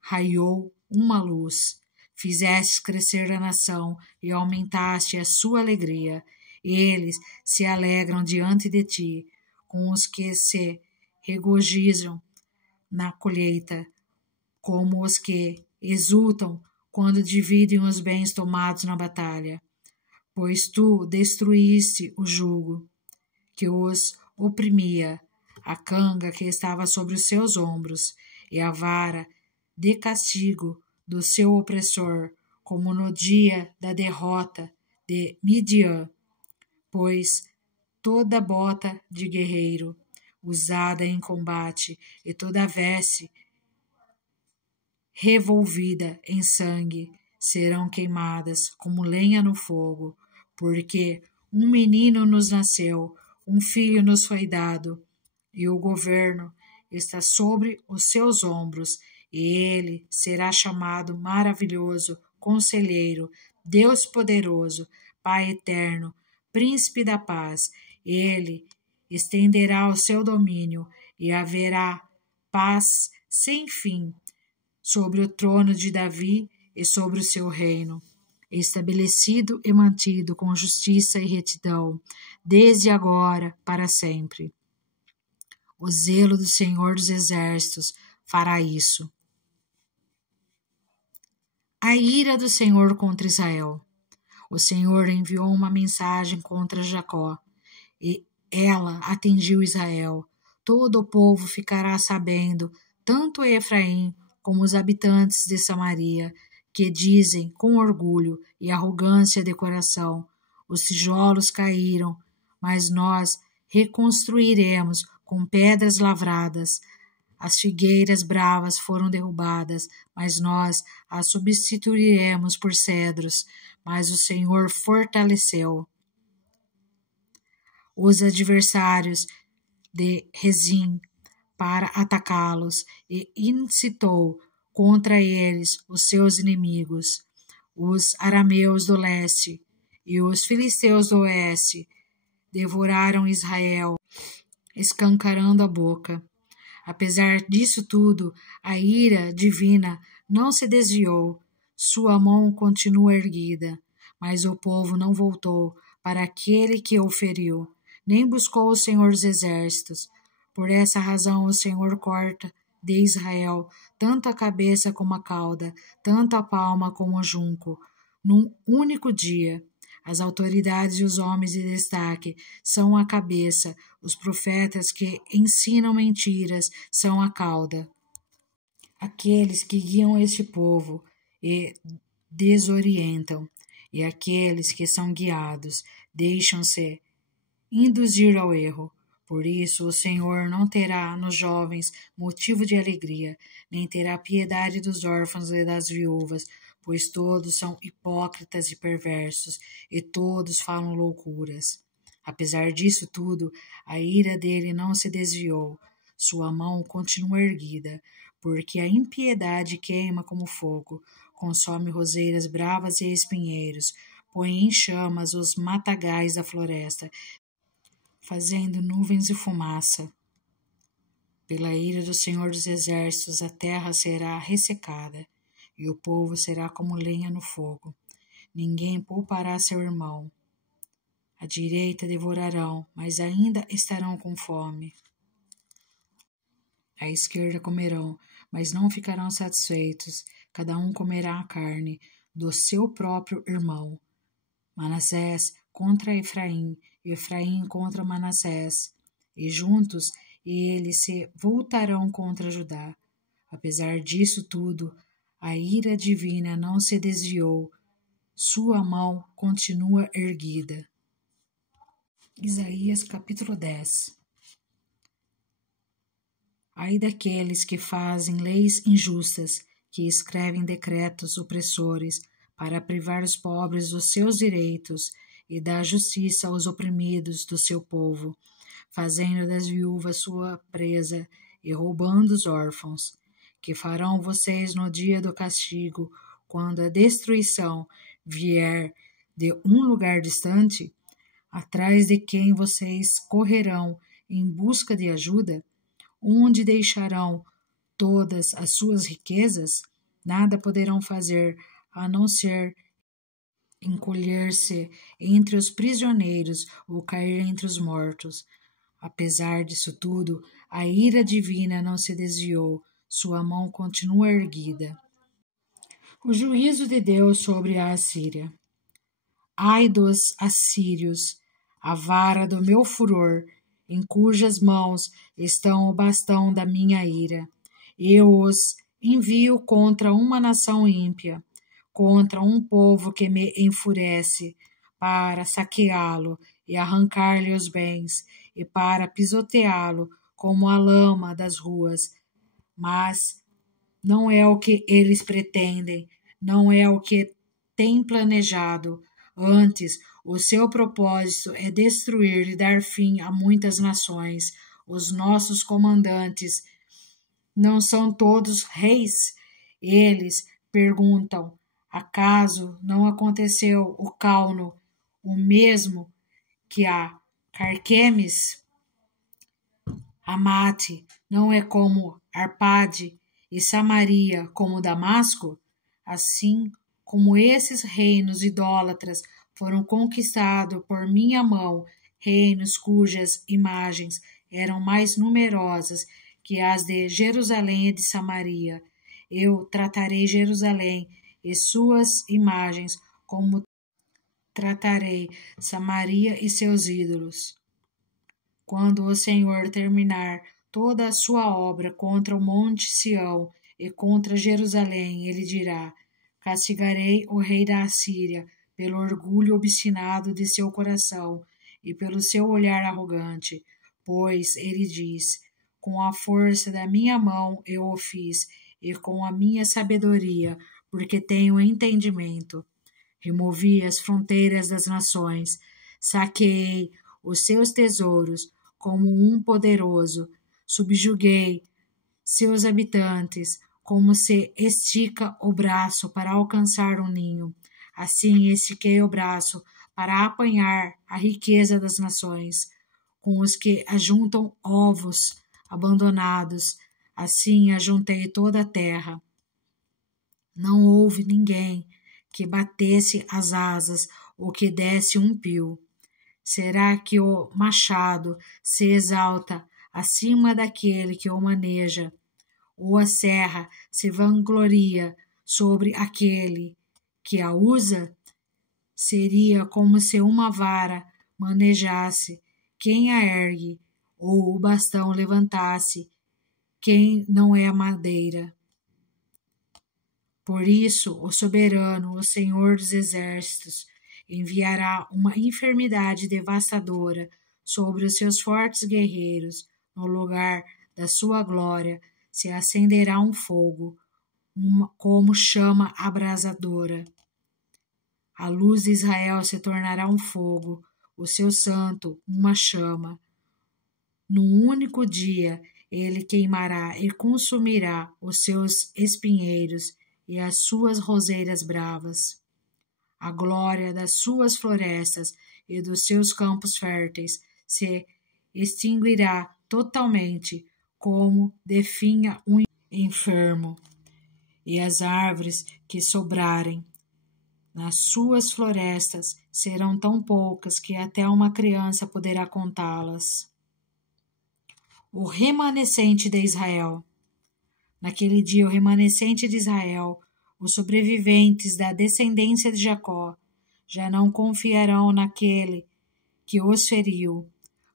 raiou uma luz. Fizestes crescer a nação e aumentaste a sua alegria. Eles se alegram diante de ti, com os que se regozijam na colheita, como os que exultam quando dividem os bens tomados na batalha. Pois tu destruíste o jugo que os oprimia, a canga que estava sobre os seus ombros, e a vara de castigo do seu opressor, como no dia da derrota de Midian. Pois toda bota de guerreiro usada em combate e toda veste revolvida em sangue serão queimadas como lenha no fogo, porque um menino nos nasceu, um filho nos foi dado, e o governo está sobre os seus ombros, e ele será chamado Maravilhoso, Conselheiro, Deus Poderoso, Pai Eterno, Príncipe da Paz. Ele estenderá o seu domínio e haverá paz sem fim sobre o trono de Davi e sobre o seu reino, estabelecido e mantido com justiça e retidão, desde agora para sempre. O zelo do Senhor dos Exércitos fará isso. A ira do Senhor contra Israel. O Senhor enviou uma mensagem contra Jacó, e ela atingiu Israel. Todo o povo ficará sabendo, tanto Efraim como os habitantes de Samaria, que dizem com orgulho e arrogância de coração: os tijolos caíram, mas nós reconstruiremos com pedras lavradas. As figueiras bravas foram derrubadas, mas nós as substituiremos por cedros, mas o Senhor fortaleceu os adversários de Rezim para atacá-los e incitou contra eles os seus inimigos, os arameus do leste e os filisteus do oeste, devoraram Israel, escancarando a boca. Apesar disso tudo, a ira divina não se desviou, sua mão continua erguida, mas o povo não voltou para aquele que o feriu, nem buscou o Senhor dos Exércitos. Por essa razão o Senhor corta de Israel tanto a cabeça como a cauda, tanto a palma como o junco, num único dia. As autoridades e os homens de destaque são a cabeça, os profetas que ensinam mentiras são a cauda. Aqueles que guiam este povo e desorientam, e aqueles que são guiados deixam-se induzir ao erro. Por isso o Senhor não terá nos jovens motivo de alegria, nem terá piedade dos órfãos e das viúvas, pois todos são hipócritas e perversos, e todos falam loucuras. Apesar disso tudo, a ira dele não se desviou, sua mão continua erguida, porque a impiedade queima como fogo, consome roseiras bravas e espinheiros, põe em chamas os matagais da floresta, fazendo nuvens e fumaça. Pela ira do Senhor dos Exércitos a terra será ressecada, e o povo será como lenha no fogo. Ninguém poupará seu irmão. À direita devorarão, mas ainda estarão com fome. À esquerda comerão, mas não ficarão satisfeitos. Cada um comerá a carne do seu próprio irmão. Manassés contra Efraim, Efraim contra Manassés, e juntos eles se voltarão contra Judá. Apesar disso tudo, a ira divina não se desviou, sua mão continua erguida. Isaías capítulo 10. Ai daqueles que fazem leis injustas, que escrevem decretos opressores para privar os pobres dos seus direitos e dá justiça aos oprimidos do seu povo, fazendo das viúvas sua presa e roubando os órfãos. Que farão vocês no dia do castigo, quando a destruição vier de um lugar distante? Atrás de quem vocês correrão em busca de ajuda? Onde deixarão todas as suas riquezas? Nada poderão fazer a não ser encolher-se entre os prisioneiros ou cair entre os mortos. Apesar disso tudo, a ira divina não se desviou, sua mão continua erguida. O juízo de Deus sobre a Assíria. Ai dos assírios, a vara do meu furor, em cujas mãos estão o bastão da minha ira. Eu os envio contra uma nação ímpia, contra um povo que me enfurece, para saqueá-lo e arrancar-lhe os bens, e para pisoteá-lo como a lama das ruas. Mas não é o que eles pretendem, não é o que têm planejado. Antes, o seu propósito é destruir e dar fim a muitas nações. Os nossos comandantes não são todos reis? Eles perguntam: acaso não aconteceu o Cauno, o mesmo que a Carquemes? Amate não é como Arpade e Samaria como Damasco? Assim como esses reinos idólatras foram conquistados por minha mão, reinos cujas imagens eram mais numerosas que as de Jerusalém e de Samaria, eu tratarei Jerusalém e suas imagens como tratarei Samaria e seus ídolos. Quando o Senhor terminar toda a sua obra contra o monte Sião e contra Jerusalém, ele dirá: castigarei o rei da Assíria pelo orgulho obstinado de seu coração e pelo seu olhar arrogante, pois ele diz: com a força da minha mão eu o fiz, e com a minha sabedoria, porque tenho entendimento. Removi as fronteiras das nações, saqueei os seus tesouros como um poderoso, subjuguei seus habitantes, como se estica o braço para alcançar um ninho. Assim estiquei o braço para apanhar a riqueza das nações, com os que ajuntam ovos abandonados, assim ajuntei toda a terra. Não houve ninguém que batesse as asas ou que desse um pio. Será que o machado se exalta acima daquele que o maneja, ou a serra se vangloria sobre aquele que a usa? Seria como se uma vara manejasse quem a ergue, ou o bastão levantasse quem não é a madeira. Por isso, o soberano, o Senhor dos exércitos, enviará uma enfermidade devastadora sobre os seus fortes guerreiros. No lugar da sua glória se acenderá um fogo, como chama abrasadora. A luz de Israel se tornará um fogo, o seu santo uma chama. Num único dia ele queimará e consumirá os seus espinheiros e as suas roseiras bravas. A glória das suas florestas e dos seus campos férteis se extinguirá totalmente, como definha um enfermo, e as árvores que sobrarem nas suas florestas serão tão poucas que até uma criança poderá contá-las. O remanescente de Israel. Naquele dia, o remanescente de Israel, os sobreviventes da descendência de Jacó, já não confiarão naquele que os feriu,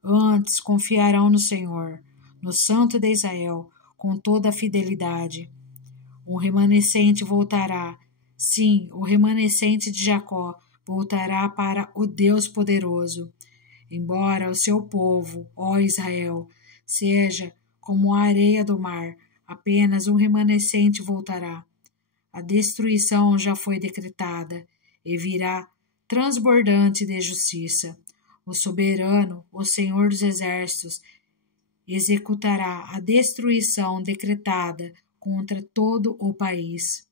antes confiarão no Senhor, no Santo de Israel, com toda a fidelidade. O remanescente voltará, sim, o remanescente de Jacó voltará para o Deus poderoso. Embora o seu povo, ó Israel, seja como a areia do mar, apenas um remanescente voltará. A destruição já foi decretada e virá transbordante de justiça. O soberano, o Senhor dos exércitos, executará a destruição decretada contra todo o país.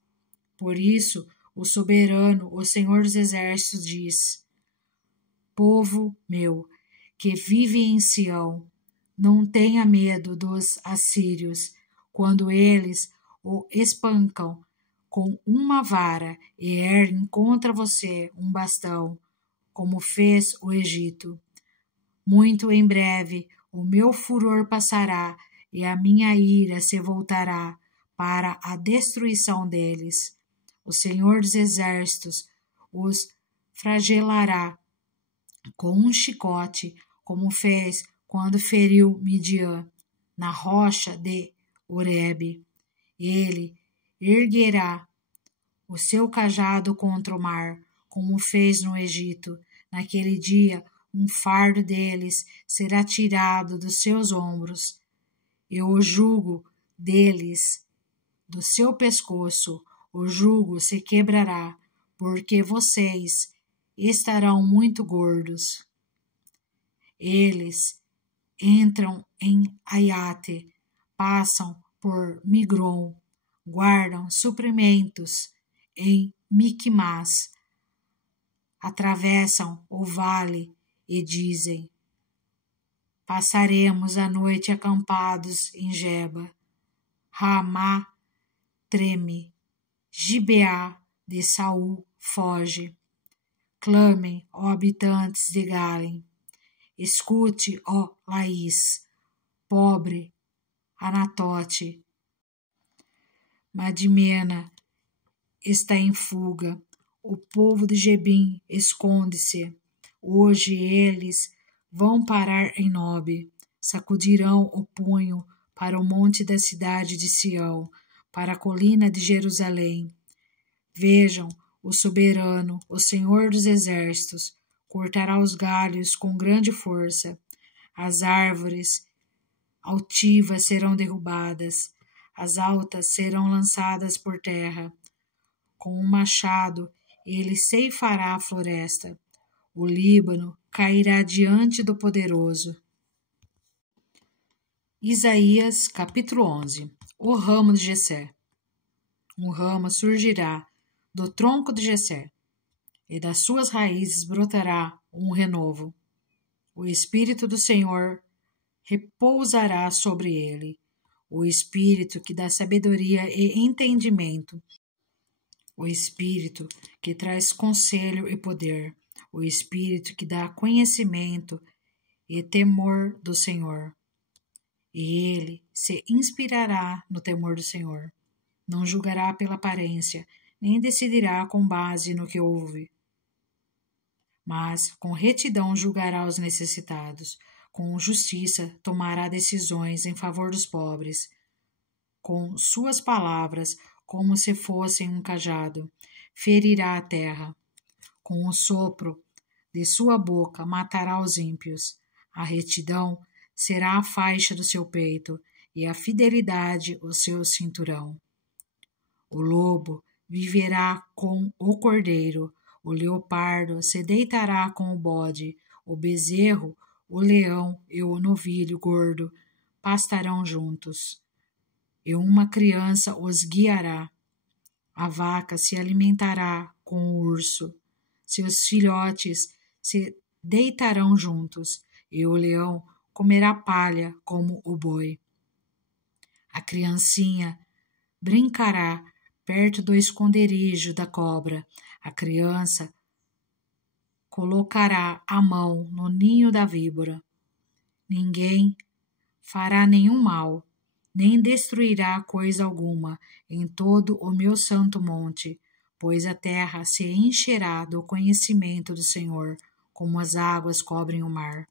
Por isso, o soberano, o Senhor dos exércitos, diz: Povo meu, que vive em Sião, não tenha medo dos assírios, quando eles o espancam com uma vara e erguem contra você um bastão, como fez o Egito. Muito em breve o meu furor passará e a minha ira se voltará para a destruição deles. O Senhor dos exércitos os flagelará com um chicote, como fez quando feriu Midian na rocha de Horebe. Ele erguerá o seu cajado contra o mar, como fez no Egito. Naquele dia, um fardo deles será tirado dos seus ombros, e o jugo deles do seu pescoço, o jugo se quebrará, porque vocês estarão muito gordos. Eles entram em Aiate, passam por Migron, guardam suprimentos em Miquimás, atravessam o vale e dizem: Passaremos a noite acampados em Geba. Ramá treme, Gibeá de Saul foge. Clamem, ó habitantes de Galem. Escute, ó Laís, pobre Anatote. Madimena está em fuga. O povo de Gebim esconde-se. Hoje eles vão parar em Nobe. Sacudirão o punho para o monte da cidade de Sião, para a colina de Jerusalém. Vejam, o soberano, o Senhor dos exércitos, cortará os galhos com grande força. As árvores altivas serão derrubadas, as altas serão lançadas por terra. Com um machado ele ceifará a floresta. O Líbano cairá diante do poderoso. Isaías, capítulo 11. O ramo de Jessé. Um ramo surgirá do tronco de Jessé, e das suas raízes brotará um renovo. O Espírito do Senhor repousará sobre ele, o Espírito que dá sabedoria e entendimento, o Espírito que traz conselho e poder, o Espírito que dá conhecimento e temor do Senhor. E ele se inspirará no temor do Senhor. Não julgará pela aparência, nem decidirá com base no que ouve. Mas com retidão julgará os necessitados, com justiça tomará decisões em favor dos pobres. Com suas palavras, como se fossem um cajado, ferirá a terra. Com o sopro de sua boca matará os ímpios. A retidão será a faixa do seu peito, e a fidelidade o seu cinturão. O lobo viverá com o cordeiro, o leopardo se deitará com o bode, o bezerro, o leão e o novilho gordo pastarão juntos, e uma criança os guiará. A vaca se alimentará com o urso, seus filhotes se deitarão juntos, e o leão comerá palha como o boi. A criancinha brincará perto do esconderijo da cobra. A criança colocará a mão no ninho da víbora. Ninguém fará nenhum mal, nem destruirá coisa alguma em todo o meu santo monte, pois a terra se encherá do conhecimento do Senhor, como as águas cobrem o mar.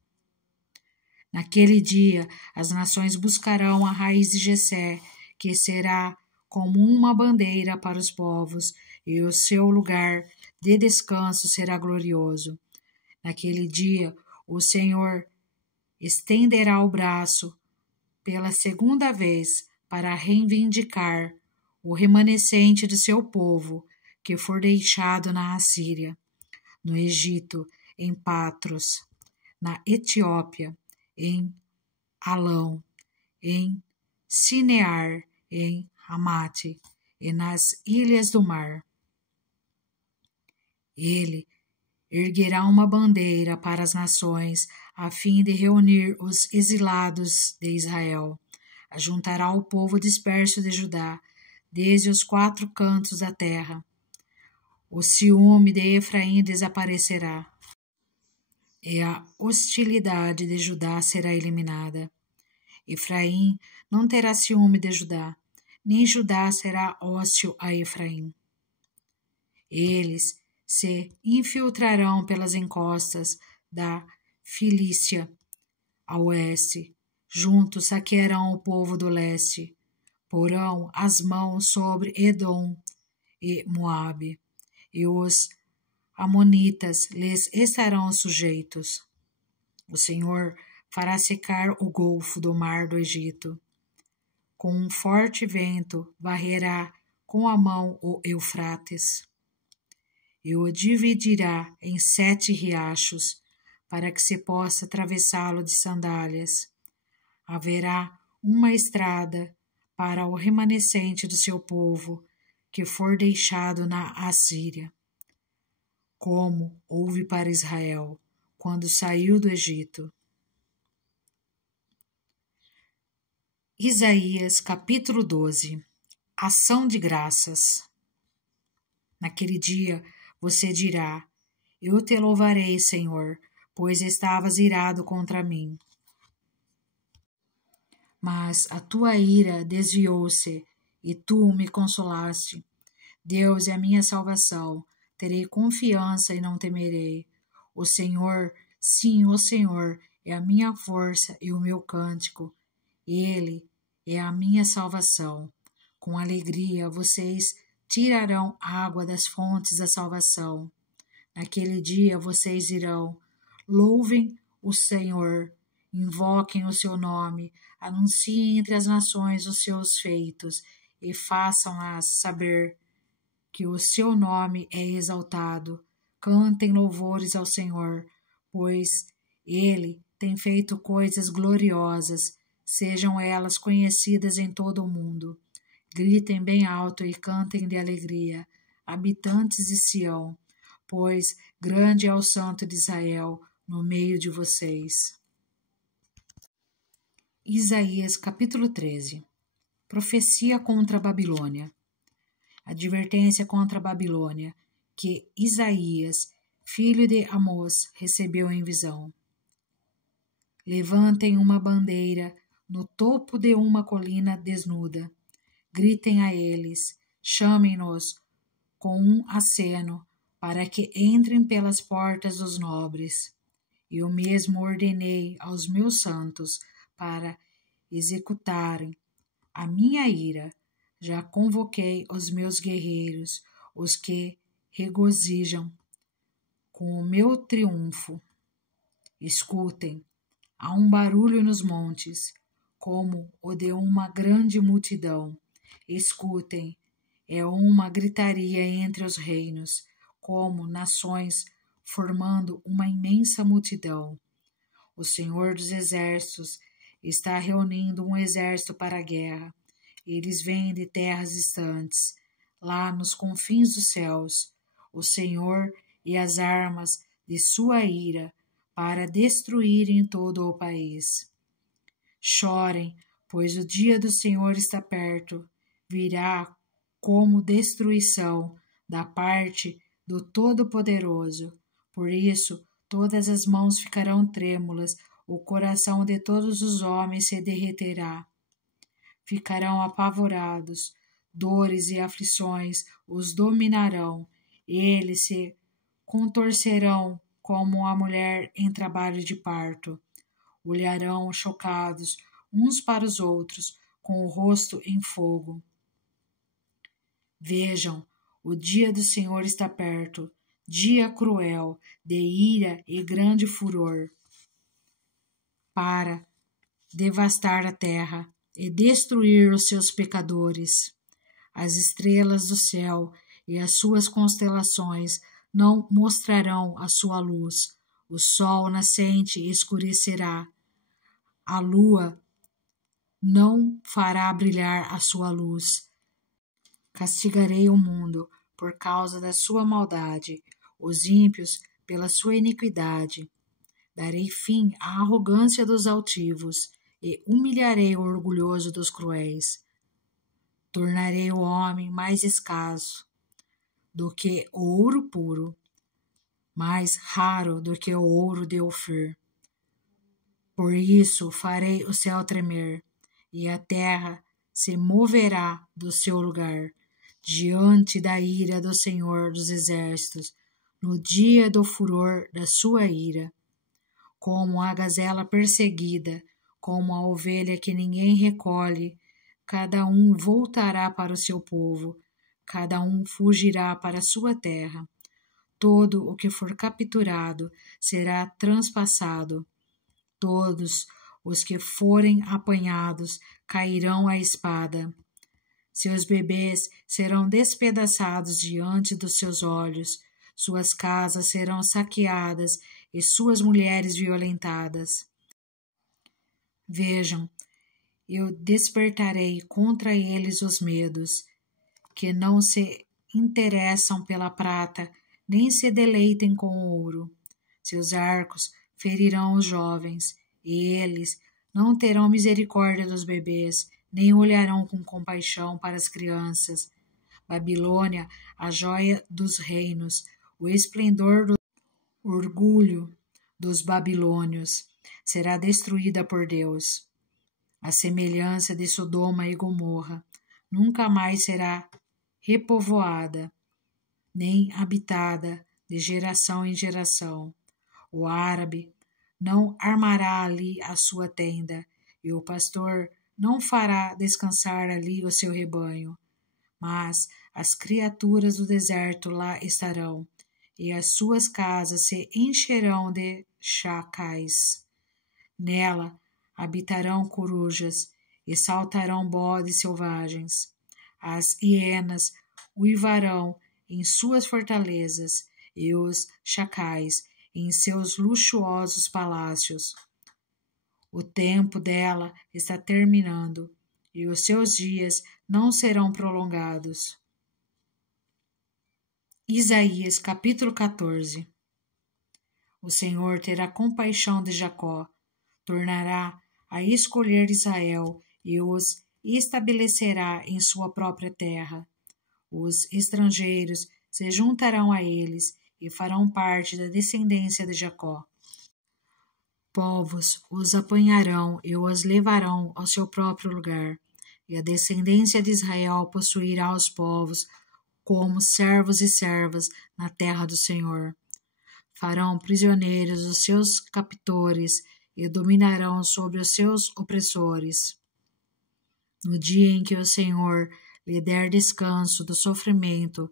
Naquele dia, as nações buscarão a raiz de Jessé, que será como uma bandeira para os povos, e o seu lugar de descanso será glorioso. Naquele dia, o Senhor estenderá o braço pela segunda vez para reivindicar o remanescente do seu povo, que for deixado na Assíria. no Egito, em Patros, na Etiópia, em Alão, em Sinear, em Ramate e nas ilhas do mar. Ele erguerá uma bandeira para as nações, a fim de reunir os exilados de Israel. Ajuntará o povo disperso de Judá, desde os 4 cantos da terra. O ciúme de Efraim desaparecerá, e a hostilidade de Judá será eliminada. Efraim não terá ciúme de Judá, nem Judá será hostil a Efraim. Eles se infiltrarão pelas encostas da Filícia a oeste, juntos saquearão o povo do leste, porão as mãos sobre Edom e Moabe, e os amonitas lhes estarão sujeitos. O Senhor fará secar o golfo do mar do Egito. Com um forte vento varrerá com a mão o Eufrates, e o dividirá em 7 riachos, para que se possa atravessá-lo de sandálias. Haverá uma estrada para o remanescente do seu povo, que for deixado na Assíria, como houve para Israel, quando saiu do Egito. Isaías capítulo 12. Ação de graças. Naquele dia você dirá: eu te louvarei, Senhor, pois estavas irado contra mim. Mas a tua ira desviou-se, e tu me consolaste. Deus é a minha salvação, terei confiança e não temerei. O Senhor, sim, o Senhor, é a minha força e o meu cântico. Ele é a minha salvação. Com alegria vocês tirarão água das fontes da salvação. Naquele dia vocês dirão: louvem o Senhor, invoquem o seu nome, anunciem entre as nações os seus feitos e façam-as saber que o seu nome é exaltado. Cantem louvores ao Senhor, pois ele tem feito coisas gloriosas, sejam elas conhecidas em todo o mundo. Gritem bem alto e cantem de alegria, habitantes de Sião, pois grande é o Santo de Israel no meio de vocês. Isaías capítulo 13. Profecia contra a Babilônia. Advertência contra a Babilônia, que Isaías, filho de Amós, recebeu em visão. Levantem uma bandeira no topo de uma colina desnuda. Gritem a eles, chamem-nos com um aceno, para que entrem pelas portas dos nobres. Eu mesmo ordenei aos meus santos para executarem a minha ira. Já convoquei os meus guerreiros, os que regozijam com o meu triunfo. Escutem, há um barulho nos montes, como o de uma grande multidão. Escutem, é uma gritaria entre os reinos, como nações formando uma imensa multidão. O Senhor dos Exércitos está reunindo um exército para a guerra. Eles vêm de terras distantes, lá nos confins dos céus, o Senhor e as armas de sua ira, para destruírem todo o país. Chorem, pois o dia do Senhor está perto, virá como destruição da parte do Todo-Poderoso. Por isso, todas as mãos ficarão trêmulas, o coração de todos os homens se derreterá. Ficarão apavorados, dores e aflições os dominarão, eles se contorcerão como a mulher em trabalho de parto. Olharão chocados uns para os outros, com o rosto em fogo. Vejam, o dia do Senhor está perto, dia cruel, de ira e grande furor, para devastar a terra e destruir os seus pecadores. As estrelas do céu e as suas constelações não mostrarão a sua luz. O sol nascente escurecerá. A lua não fará brilhar a sua luz. Castigarei o mundo por causa da sua maldade, os ímpios pela sua iniquidade. Darei fim à arrogância dos altivos e humilharei o orgulhoso dos cruéis. Tornarei o homem mais escasso do que o ouro puro, mais raro do que o ouro de Ofir. Por isso farei o céu tremer, e a terra se moverá do seu lugar, diante da ira do Senhor dos Exércitos, no dia do furor da sua ira. Como a gazela perseguida, como a ovelha que ninguém recolhe, cada um voltará para o seu povo, cada um fugirá para a sua terra. Todo o que for capturado será transpassado. Todos os que forem apanhados cairão à espada. Seus bebês serão despedaçados diante dos seus olhos, suas casas serão saqueadas e suas mulheres violentadas. Vejam, eu despertarei contra eles os medos, que não se interessam pela prata, nem se deleitem com o ouro. Seus arcos ferirão os jovens, e eles não terão misericórdia dos bebês, nem olharão com compaixão para as crianças. Babilônia, a joia dos reinos, o esplendor do orgulho dos babilônios, será destruída por Deus. A semelhança de Sodoma e Gomorra nunca mais será repovoada, nem habitada de geração em geração. O árabe não armará ali a sua tenda, e o pastor não fará descansar ali o seu rebanho. Mas as criaturas do deserto lá estarão, e as suas casas se encherão de chacais. Nela habitarão corujas e saltarão bodes selvagens. As hienas uivarão em suas fortalezas, e os chacais em seus luxuosos palácios. O tempo dela está terminando, e os seus dias não serão prolongados. Isaías capítulo 14. O Senhor terá compaixão de Jacó, tornará a escolher Israel e os estabelecerá em sua própria terra. Os estrangeiros se juntarão a eles e farão parte da descendência de Jacó. Povos os apanharão e os levarão ao seu próprio lugar, e a descendência de Israel possuirá os povos como servos e servas na terra do Senhor. Farão prisioneiros os seus captores e dominarão sobre os seus opressores. No dia em que o Senhor lhe der descanso do sofrimento,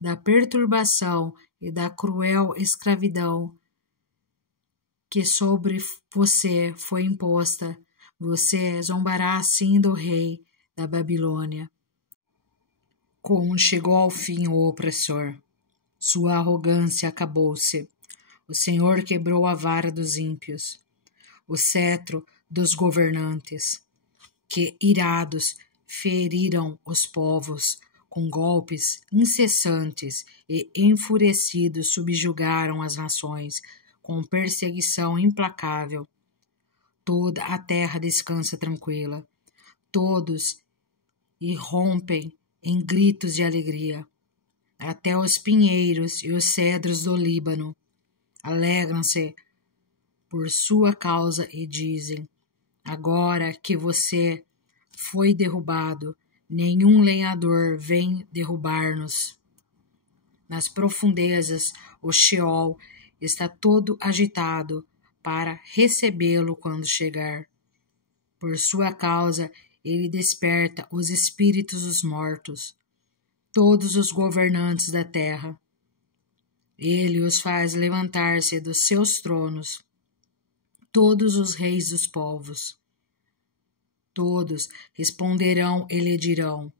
da perturbação e da cruel escravidão que sobre você foi imposta, você zombará assim do rei da Babilônia. Como chegou ao fim o opressor, sua arrogância acabou-se. O Senhor quebrou a vara dos ímpios, o cetro dos governantes, que, irados, feriram os povos com golpes incessantes e enfurecidos subjugaram as nações com perseguição implacável. Toda a terra descansa tranquila. Todos irrompem em gritos de alegria. Até os pinheiros e os cedros do Líbano alegram-se por sua causa e dizem: agora que você foi derrubado, nenhum lenhador vem derrubar-nos. Nas profundezas, o Sheol está todo agitado para recebê-lo quando chegar. Por sua causa, ele desperta os espíritos dos mortos, todos os governantes da terra. Ele os faz levantar-se dos seus tronos, todos os reis dos povos. Todos responderão e lhe dirão: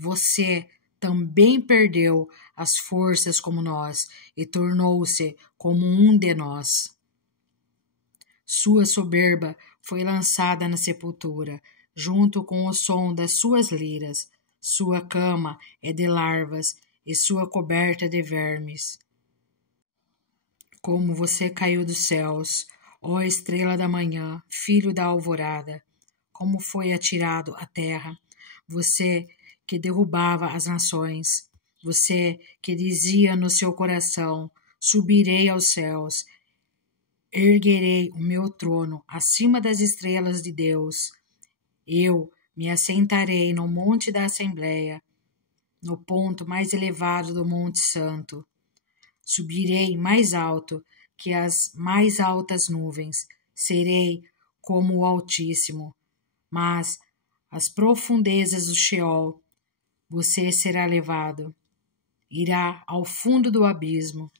você também perdeu as forças como nós e tornou-se como um de nós. Sua soberba foi lançada na sepultura, junto com o som das suas liras. Sua cama é de larvas e sua coberta de vermes. Como você caiu dos céus, ó estrela da manhã, filho da alvorada, como foi atirado à terra, você que derrubava as nações, você que dizia no seu coração, subirei aos céus, erguerei o meu trono acima das estrelas de Deus. Eu me assentarei no monte da Assembleia, no ponto mais elevado do Monte Santo. Subirei mais alto que as mais altas nuvens, serei como o Altíssimo. Mas às profundezas do Sheol você será levado, irá ao fundo do abismo.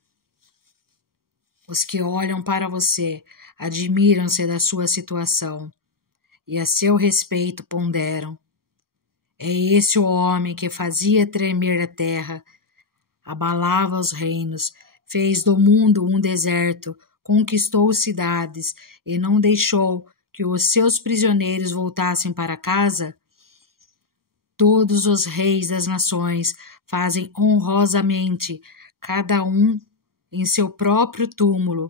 Os que olham para você admiram-se da sua situação e a seu respeito ponderam. É esse o homem que fazia tremer a terra, abalava os reinos, fez do mundo um deserto, conquistou cidades e não deixou que os seus prisioneiros voltassem para casa? Todos os reis das nações fazem honrosamente, cada um em seu próprio túmulo,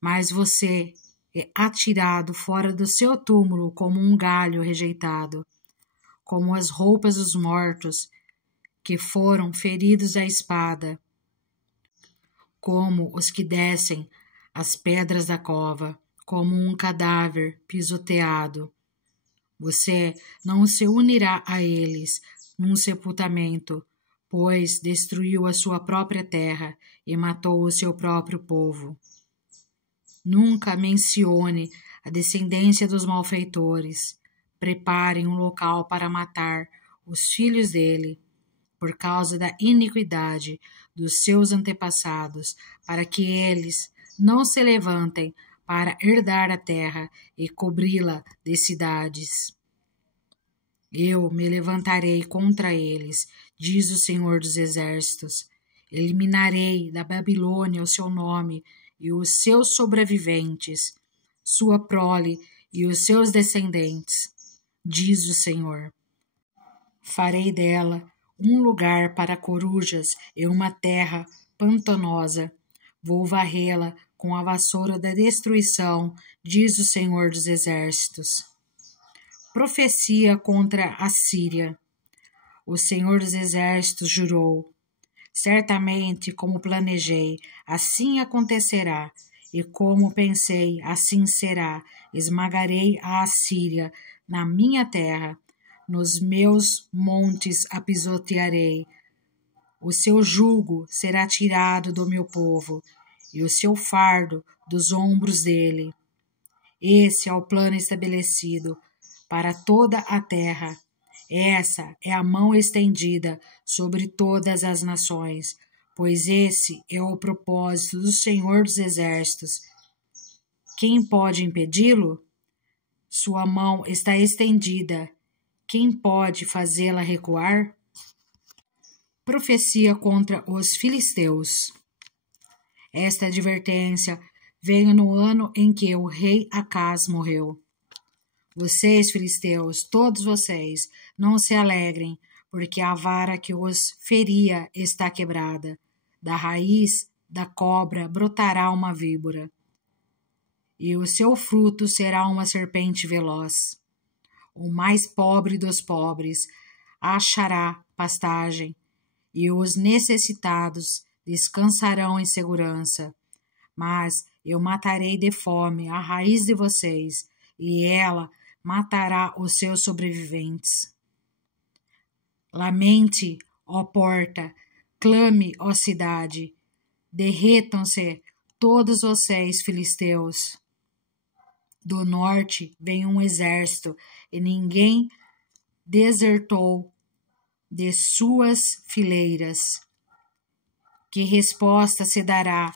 mas você é atirado fora do seu túmulo como um galho rejeitado, como as roupas dos mortos que foram feridos à espada, como os que descem as pedras da cova, como um cadáver pisoteado. Você não se unirá a eles num sepultamento, pois destruiu a sua própria terra e matou o seu próprio povo. Nunca mencione a descendência dos malfeitores. Preparem um local para matar os filhos dele, por causa da iniquidade dos seus antepassados, para que eles não se levantem para herdar a terra e cobri-la de cidades. Eu me levantarei contra eles, diz o Senhor dos Exércitos. Eliminarei da Babilônia o seu nome e os seus sobreviventes, sua prole e os seus descendentes, diz o Senhor. Farei dela um lugar para corujas e uma terra pantanosa. Vou varrê-la com a vassoura da destruição, diz o Senhor dos Exércitos. Profecia contra a Síria. O Senhor dos Exércitos jurou: certamente, como planejei, assim acontecerá, e como pensei, assim será. Esmagarei a Assíria na minha terra, nos meus montes a pisotearei. O seu jugo será tirado do meu povo, e o seu fardo dos ombros dele. Esse é o plano estabelecido para toda a terra. Essa é a mão estendida sobre todas as nações, pois esse é o propósito do Senhor dos Exércitos. Quem pode impedi-lo? Sua mão está estendida. Quem pode fazê-la recuar? Profecia contra os filisteus. Esta advertência veio no ano em que o rei Acaz morreu. Vocês, filisteus, todos vocês, não se alegrem, porque a vara que os feria está quebrada. Da raiz da cobra brotará uma víbora, e o seu fruto será uma serpente veloz. O mais pobre dos pobres achará pastagem, e os necessitados descansarão em segurança. Mas eu matarei de fome a raiz de vocês, e ela matará os seus sobreviventes. Lamente, ó porta, clame, ó cidade, derretam-se todos vocês, filisteus. Do norte vem um exército, e ninguém desertou de suas fileiras. Que resposta se dará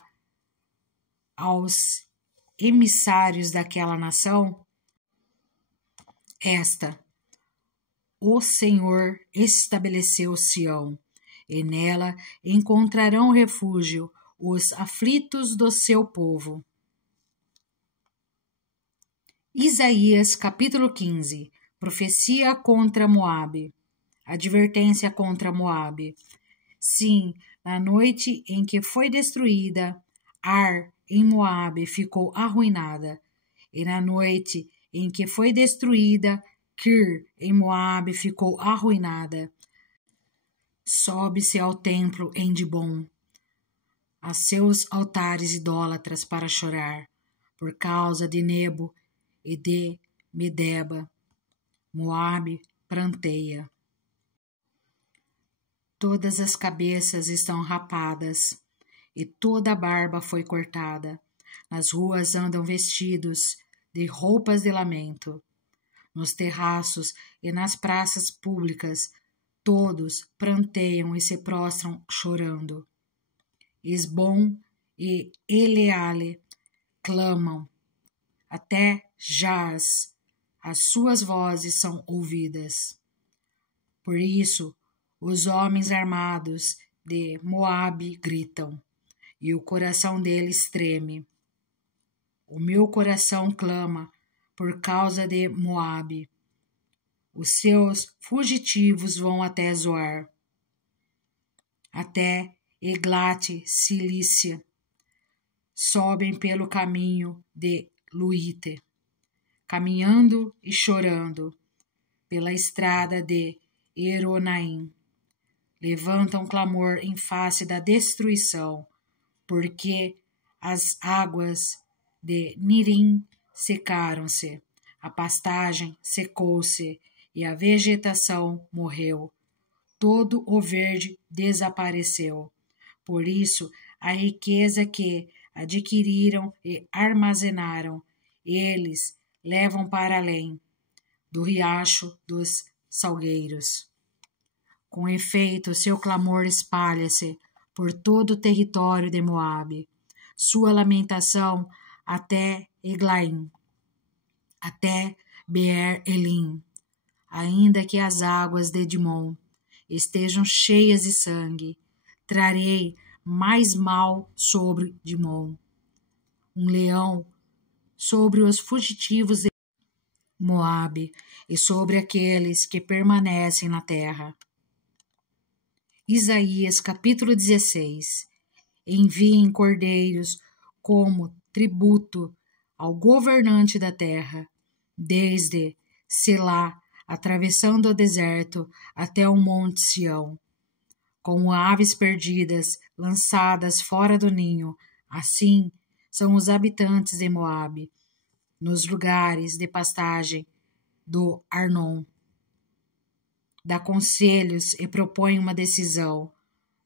aos emissários daquela nação? Esta: o Senhor estabeleceu Sião, e nela encontrarão refúgio os aflitos do seu povo. Isaías capítulo 15. Profecia contra Moabe. Advertência contra Moabe. Sim, na noite em que foi destruída, Ar em Moabe ficou arruinada, e na noite em que foi destruída, Kir em Moabe ficou arruinada. Sobe-se ao templo em Dibom, a seus altares idólatras para chorar, por causa de Nebo e de Medeba. Moabe pranteia. Todas as cabeças estão rapadas, e toda a barba foi cortada. Nas ruas andam vestidos de roupas de lamento. Nos terraços e nas praças públicas, todos pranteiam e se prostram chorando. Esbom e Eleale clamam, até Jaz, as suas vozes são ouvidas. Por isso, os homens armados de Moabe gritam, e o coração deles treme. O meu coração clama por causa de Moabe. Os seus fugitivos vão até Zoar, até Eglate Cilícia, sobem pelo caminho de Luíte, caminhando e chorando pela estrada de Eronaim. Levantam clamor em face da destruição, porque as águas de Nirim secaram-se, a pastagem secou-se e a vegetação morreu. Todo o verde desapareceu. Por isso, a riqueza que adquiriram e armazenaram, eles levam para além do riacho dos salgueiros. Com efeito, seu clamor espalha-se por todo o território de Moabe, sua lamentação até Eglaim, até Beer-Elim, ainda que as águas de Dimon estejam cheias de sangue, trarei mais mal sobre Dimon, um leão sobre os fugitivos de Moabe e sobre aqueles que permanecem na terra. Isaías capítulo 16. Enviem cordeiros como tributo ao governante da terra, desde Selá, atravessando o deserto até o monte Sião. Como aves perdidas, lançadas fora do ninho, assim são os habitantes de Moabe, nos lugares de pastagem do Arnon. Dá conselhos e propõe uma decisão.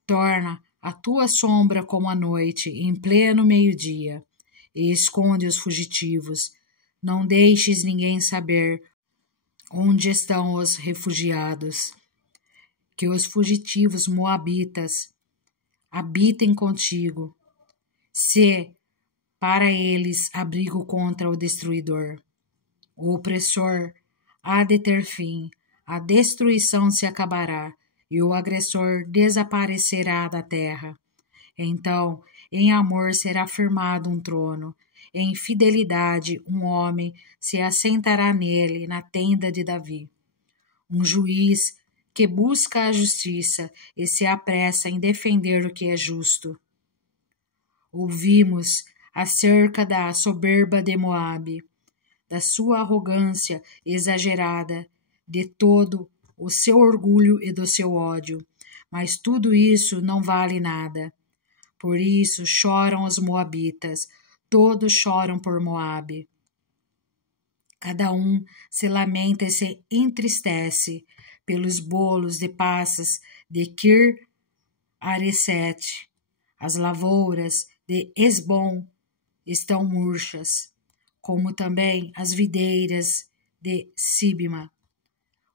Torna a tua sombra como a noite, em pleno meio-dia, e esconde os fugitivos. Não deixes ninguém saber onde estão os refugiados. Que os fugitivos moabitas habitem contigo. Sê para eles abrigo contra o destruidor. O opressor há de ter fim, a destruição se acabará, e o agressor desaparecerá da terra. Então, em amor será firmado um trono, em fidelidade um homem se assentará nele, na tenda de Davi. Um juiz que busca a justiça e se apressa em defender o que é justo. Ouvimos acerca da soberba de Moabe, da sua arrogância exagerada, de todo o seu orgulho e do seu ódio, mas tudo isso não vale nada. Por isso choram os moabitas, todos choram por Moabe. Cada um se lamenta e se entristece pelos bolos de passas de Kir-Haresete. As lavouras de Esbom estão murchas, como também as videiras de Sibma.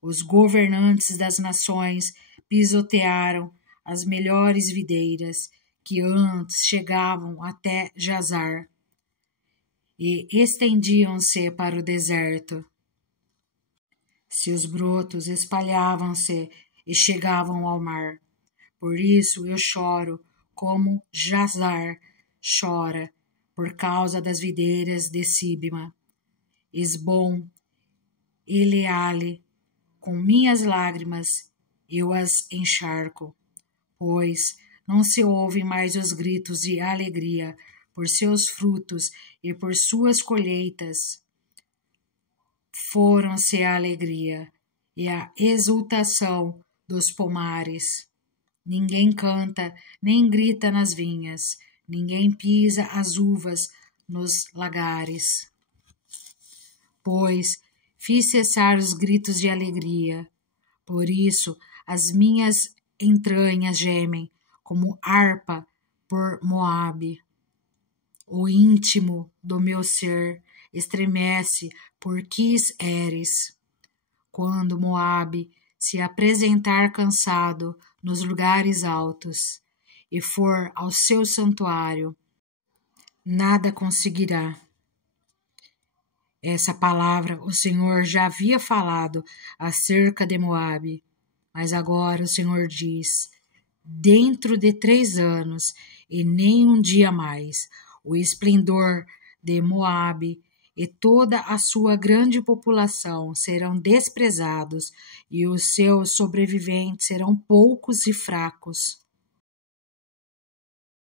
Os governantes das nações pisotearam as melhores videiras que antes chegavam até Jazar e estendiam-se para o deserto. Seus brotos espalhavam-se e chegavam ao mar. Por isso eu choro, como Jazar chora, por causa das videiras de Sibma. Esbom, Eleale, com minhas lágrimas eu as encharco, pois não se ouvem mais os gritos de alegria por seus frutos e por suas colheitas. Foram-se a alegria e a exultação dos pomares. Ninguém canta, nem grita nas vinhas, ninguém pisa as uvas nos lagares. Pois fiz cessar os gritos de alegria, por isso as minhas entranhas gemem, como harpa por Moabe. O íntimo do meu ser estremece por Quis-Heres. Quando Moabe se apresentar cansado nos lugares altos e for ao seu santuário, nada conseguirá. Essa palavra o Senhor já havia falado acerca de Moabe, mas agora o Senhor diz: dentro de 3 anos e nem um dia mais, o esplendor de Moabe e toda a sua grande população serão desprezados e os seus sobreviventes serão poucos e fracos.